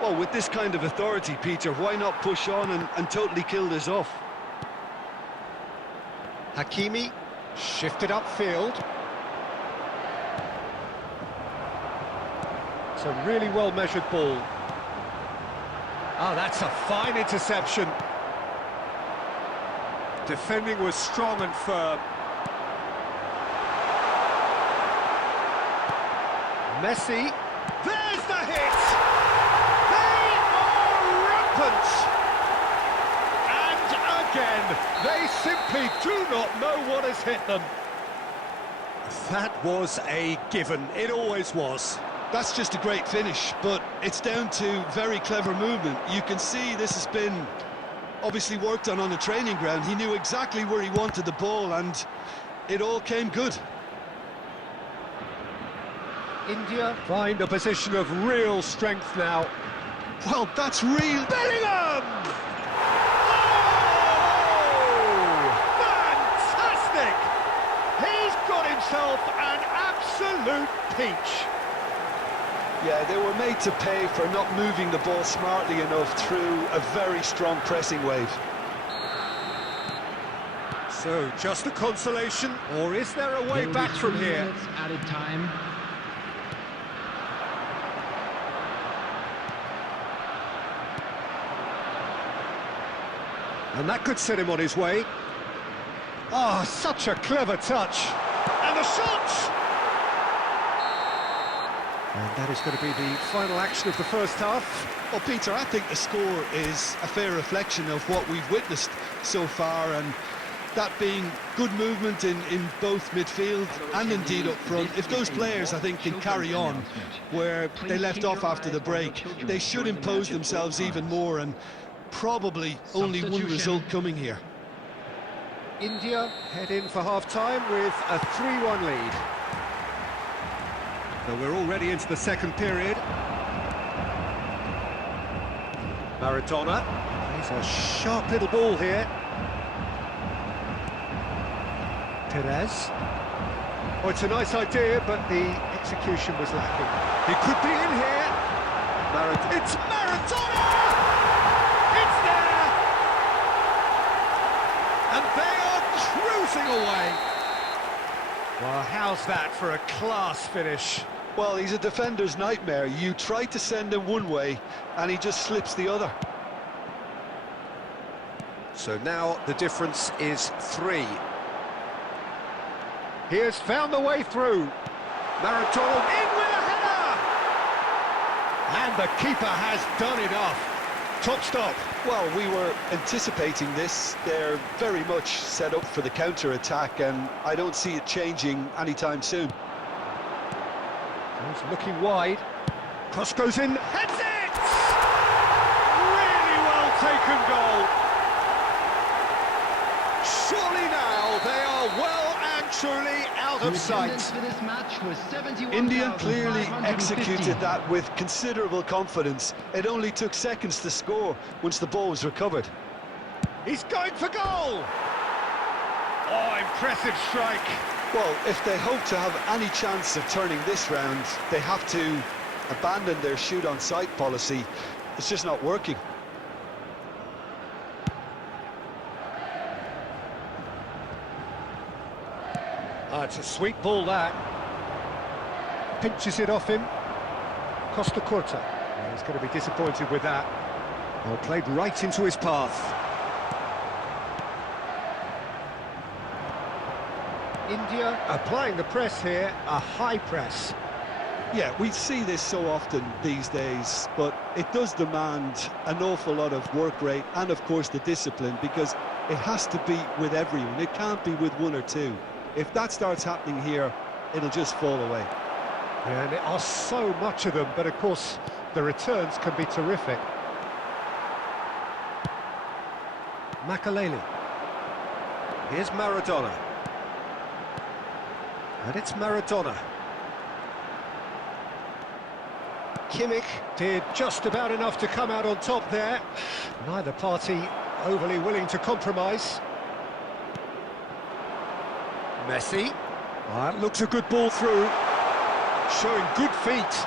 Well, with this kind of authority, Peter, why not push on and totally kill this off? Hakimi shifted upfield. It's a really well-measured ball. Oh, that's a fine interception. Defending was strong and firm. Messi. There's the hit! They are rampant! And again, they simply do not know what has hit them. That was a given. It always was. That's just a great finish, but it's down to very clever movement. You can see this has been obviously worked on the training ground. He knew exactly where he wanted the ball, and it all came good. India find a position of real strength now. Well, that's real... Bellingham! Oh! Fantastic! He's got himself an absolute peach. Yeah, they were made to pay for not moving the ball smartly enough through a very strong pressing wave. So, just a consolation, or is there a way back from here? Added time. And that could set him on his way. Oh, such a clever touch. And the shot! And that is going to be the final action of the first half. Well, Peter, I think the score is a fair reflection of what we've witnessed so far, and that being good movement in both midfield and indeed up front. If those players, I think, can carry on where they left off after the break, they should impose themselves even more, and probably only one result coming here. India head in for half-time with a 3-1 lead. So we're already into the second period. Maradona. He's a sharp little ball here. Perez. Oh, it's a nice idea, but the execution was lacking. He could be in here. It's Maradona! It's there! And they are cruising away. Well, how's that for a class finish? Well, he's a defender's nightmare. You try to send him one way, and he just slips the other. So now the difference is 3. He has found the way through. Maradona in with a header! And the keeper has done enough. Top stop. Well, we were anticipating this. They're very much set up for the counter-attack, and I don't see it changing anytime soon. He's looking wide. Cross goes in. Heads it! Really well taken goal. Surely now they are well and truly out of sight. For this match was India clearly 71,550. executed that with considerable confidence. It only took seconds to score once the ball was recovered. He's going for goal. Oh, impressive strike. Well, if they hope to have any chance of turning this round, they have to abandon their shoot-on-sight policy. It's just not working. It's a sweet ball, that. Pinches it off him. Costa Curta. He's going to be disappointed with that. Well, played right into his path. India applying the press here, a high press. Yeah, we see this so often these days, but it does demand an awful lot of work rate and, of course, the discipline, because it has to be with everyone. It can't be with one or two. If that starts happening here, it'll just fall away. Yeah, and there are so much of them, but of course the returns can be terrific. Makaleli. Here's Maradona. And it's Maradona. Kimmich did just about enough to come out on top there. Neither party overly willing to compromise. Messi. That looks a good ball through. Showing good feet.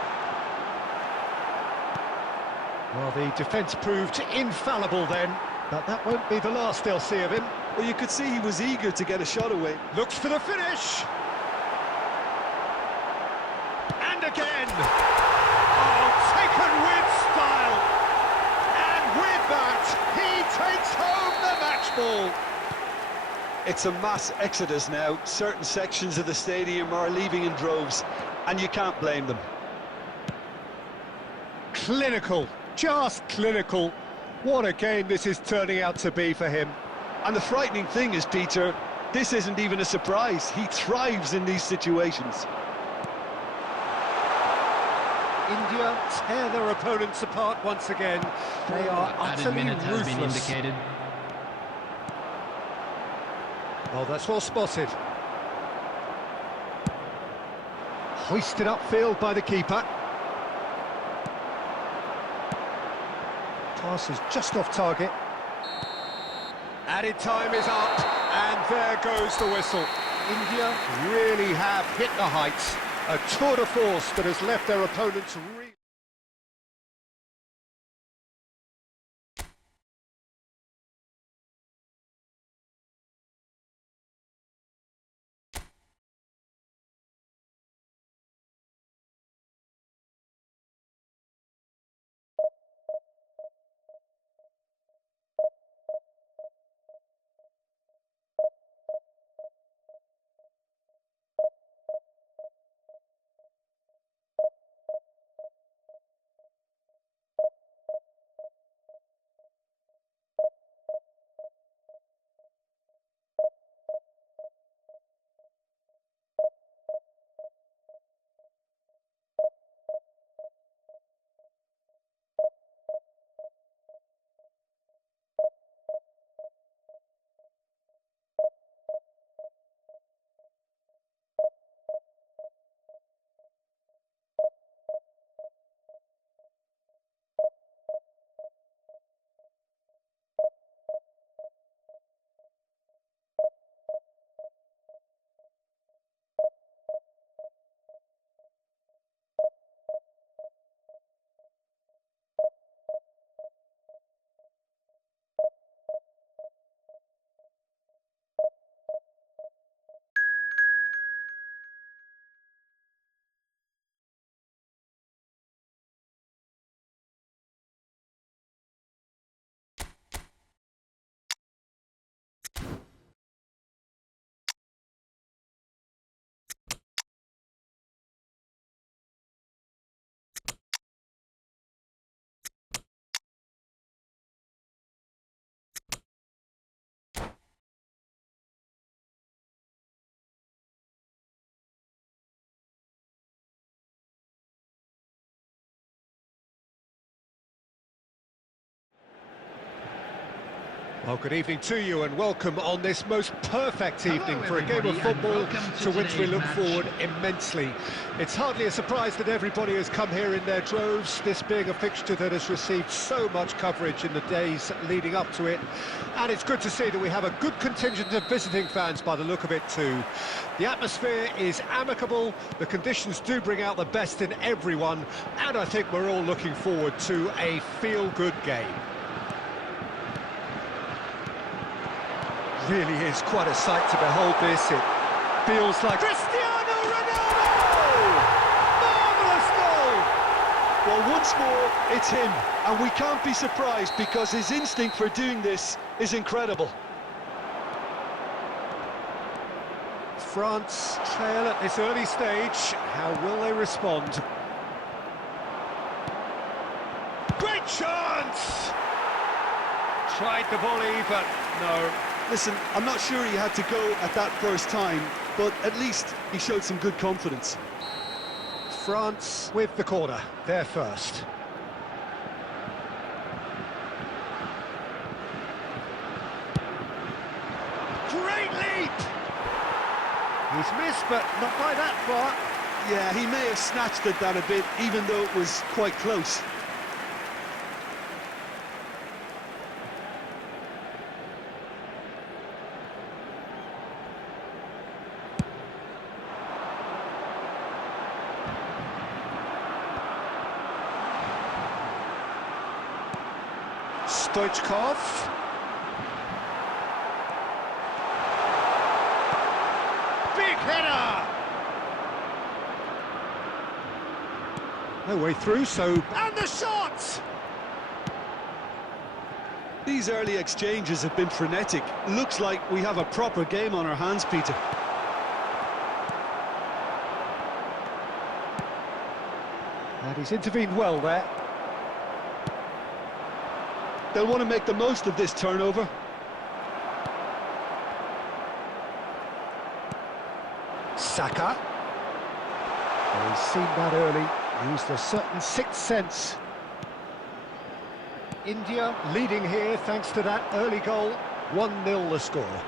Well, the defence proved infallible then, but that won't be the last they'll see of him. Well, you could see he was eager to get a shot away. Looks for the finish. And again. Oh, taken with style. And with that, he takes home the match ball. It's a mass exodus now. Certain sections of the stadium are leaving in droves, and you can't blame them. Clinical, just clinical. What a game this is turning out to be for him. And the frightening thing is, Peter, this isn't even a surprise. He thrives in these situations. India tear their opponents apart once again. They are utterly ruthless. Oh, that's well spotted. Hoisted upfield by the keeper. Pass is just off target. Added time is up, and there goes the whistle. India really have hit the heights. A tour de force that has left their opponents Well, good evening to you and welcome on this most perfect evening for a game of football to which we look forward immensely. It's hardly a surprise that everybody has come here in their droves, this being a fixture that has received so much coverage in the days leading up to it. And it's good to see that we have a good contingent of visiting fans by the look of it too. The atmosphere is amicable, the conditions do bring out the best in everyone, and I think we're all looking forward to a feel-good game. Really is quite a sight to behold this. It feels like Cristiano Ronaldo! Marvellous goal! Well, once more, it's him, and we can't be surprised because his instinct for doing this is incredible. France trail at this early stage. How will they respond? Great chance! Tried the volley, but no. Listen, I'm not sure he had to go at that first time, but at least he showed some good confidence. France with the corner, they're first. Great leap! He's missed, but not by that far. Yeah, he may have snatched at that a bit, even though it was quite close. Stoichkov. Big header! No way through, so... And the shot! These early exchanges have been frenetic. Looks like we have a proper game on our hands, Peter. And he's intervened well there. They'll want to make the most of this turnover. Saka. Oh, he's seen that early, used a certain sixth sense. India leading here thanks to that early goal. 1-0 the score.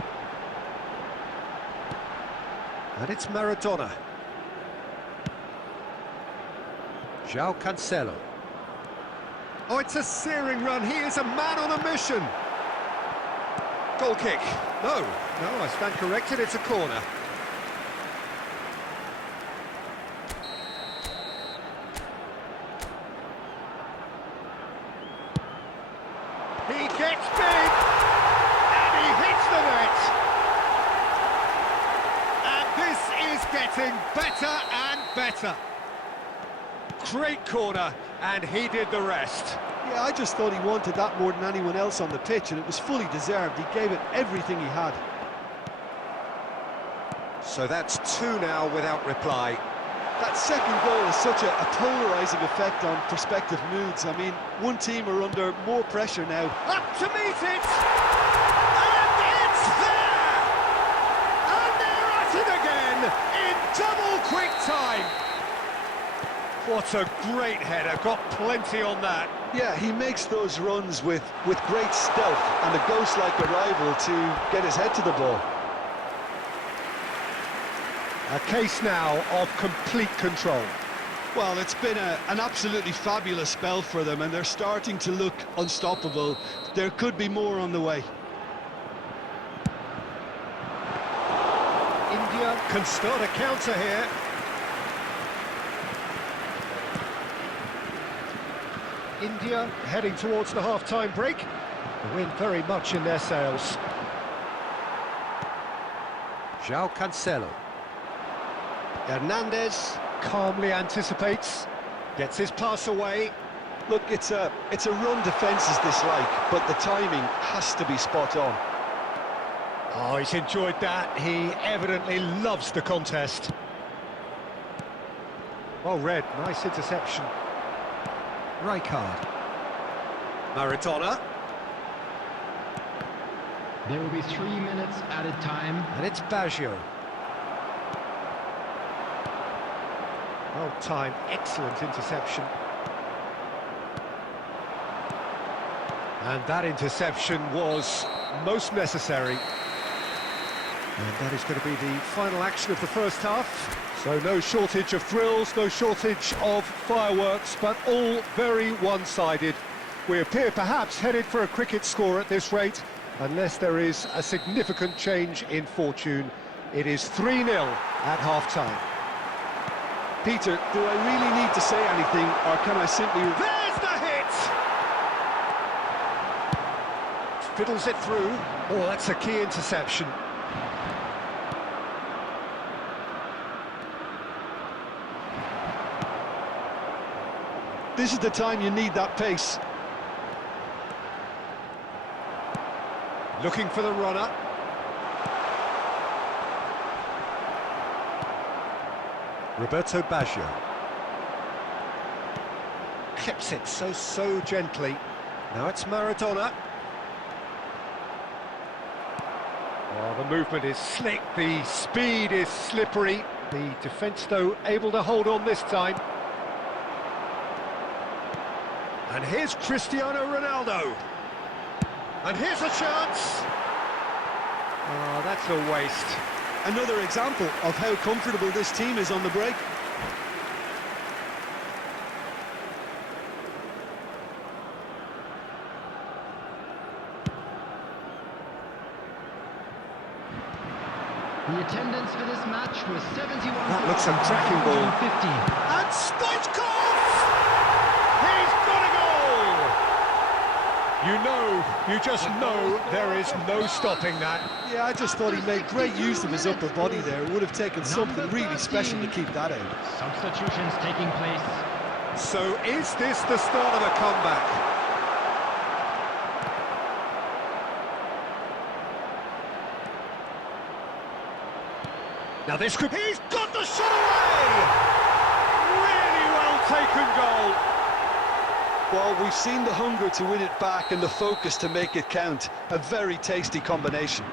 And it's Maradona. João Cancelo. Oh, it's a searing run. He is a man on a mission. Goal kick. No, I stand corrected. It's a corner. He gets big, and he hits the net. And this is getting better and better. Great corner, and he did the rest. Yeah, I just thought he wanted that more than anyone else on the pitch, and it was fully deserved. He gave it everything he had. So that's 2 now without reply. That second goal has such a polarising effect on prospective moods. I mean, one team are under more pressure now. Up to meet it! And it's there! And they're at it again in double quick time. What a great header, got plenty on that. Yeah, he makes those runs with great stealth and a ghost-like arrival to get his head to the ball. A case now of complete control. Well, it's been an absolutely fabulous spell for them, and they're starting to look unstoppable. There could be more on the way. India can start a counter here. India heading towards the half-time break. The wind very much in their sails. João Cancelo. Hernandez calmly anticipates, gets his pass away. Look, it's a run defence is dislike, but the timing has to be spot on. Oh, he's enjoyed that. He evidently loves the contest. Well read, nice interception. Rijkaard. Maradona. There will be 3 minutes added time. And it's Baggio. Well timed, excellent interception. And that interception was most necessary. And that is going to be the final action of the first half. So no shortage of thrills, no shortage of fireworks, but all very one-sided. We appear perhaps headed for a cricket score at this rate, unless there is a significant change in fortune. It is 3-0 at half-time. Peter, do I really need to say anything, or can I simply... There's the hit! Fiddles it through. Oh, that's a key interception. This is the time you need that pace. Looking for the runner. Roberto Baggio. Clips it so gently. Now it's Maradona. Oh, the movement is slick, the speed is slippery. The defence, though, able to hold on this time. And here's Cristiano Ronaldo. And here's a chance. Oh, that's a waste. Another example of how comfortable this team is on the break. The attendance for this match was 71. That looks a cracking ball. 50. And Stoichkov! He's got a goal! You just know there is no stopping that. Yeah, I just thought he made great use of his upper body there. It would have taken something really special to keep that out. Substitutions taking place. So is this the start of a comeback? Now this could... He's got the shot away! Really well taken goal. Well, we've seen the hunger to win it back and the focus to make it count. A very tasty combination.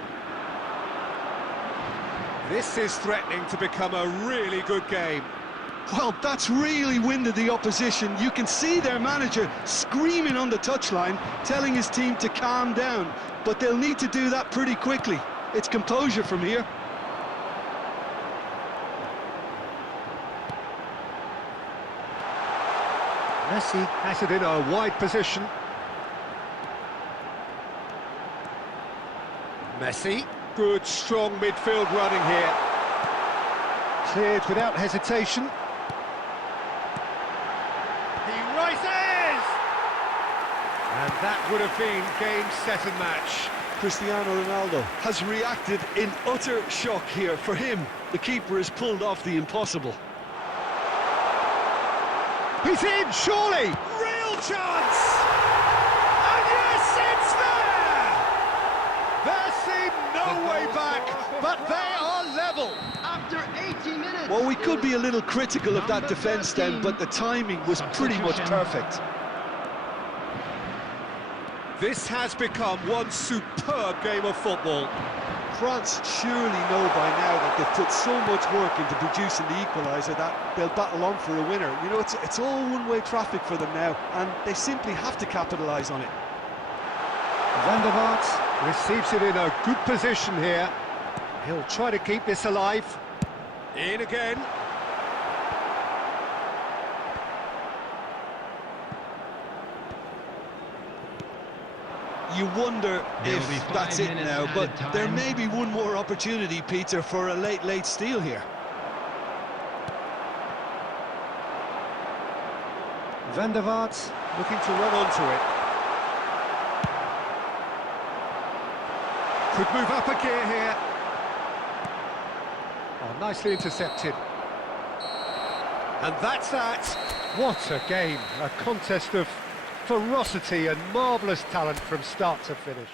This is threatening to become a really good game. Well, that's really winded the opposition. You can see their manager screaming on the touchline, telling his team to calm down. But they'll need to do that pretty quickly. It's composure from here. Messi has it in a wide position. Messi, good strong midfield running here. Cleared without hesitation. He rises! And that would have been game, set and match. Cristiano Ronaldo has reacted in utter shock here. For him, the keeper has pulled off the impossible. He's in, surely! Real chance! And yes, it's there! There seemed no way back, but they are level. After 80 minutes. Well, we could be a little critical of that defence then, but the timing was pretty much perfect. This has become one superb game of football. France surely know by now that they've put so much work into producing the equaliser that they'll battle on for a winner. You know, it's all one-way traffic for them now, and they simply have to capitalise on it. Van der Vaart receives it in a good position here. He'll try to keep this alive. In again. You wonder if that's it now, but there may be one more opportunity, Peter, for a late steal here. Van der Vaart looking to run onto it. Could move up a gear here. Oh, nicely intercepted. And that's that. What a game. A contest of ferocity and marvellous talent from start to finish.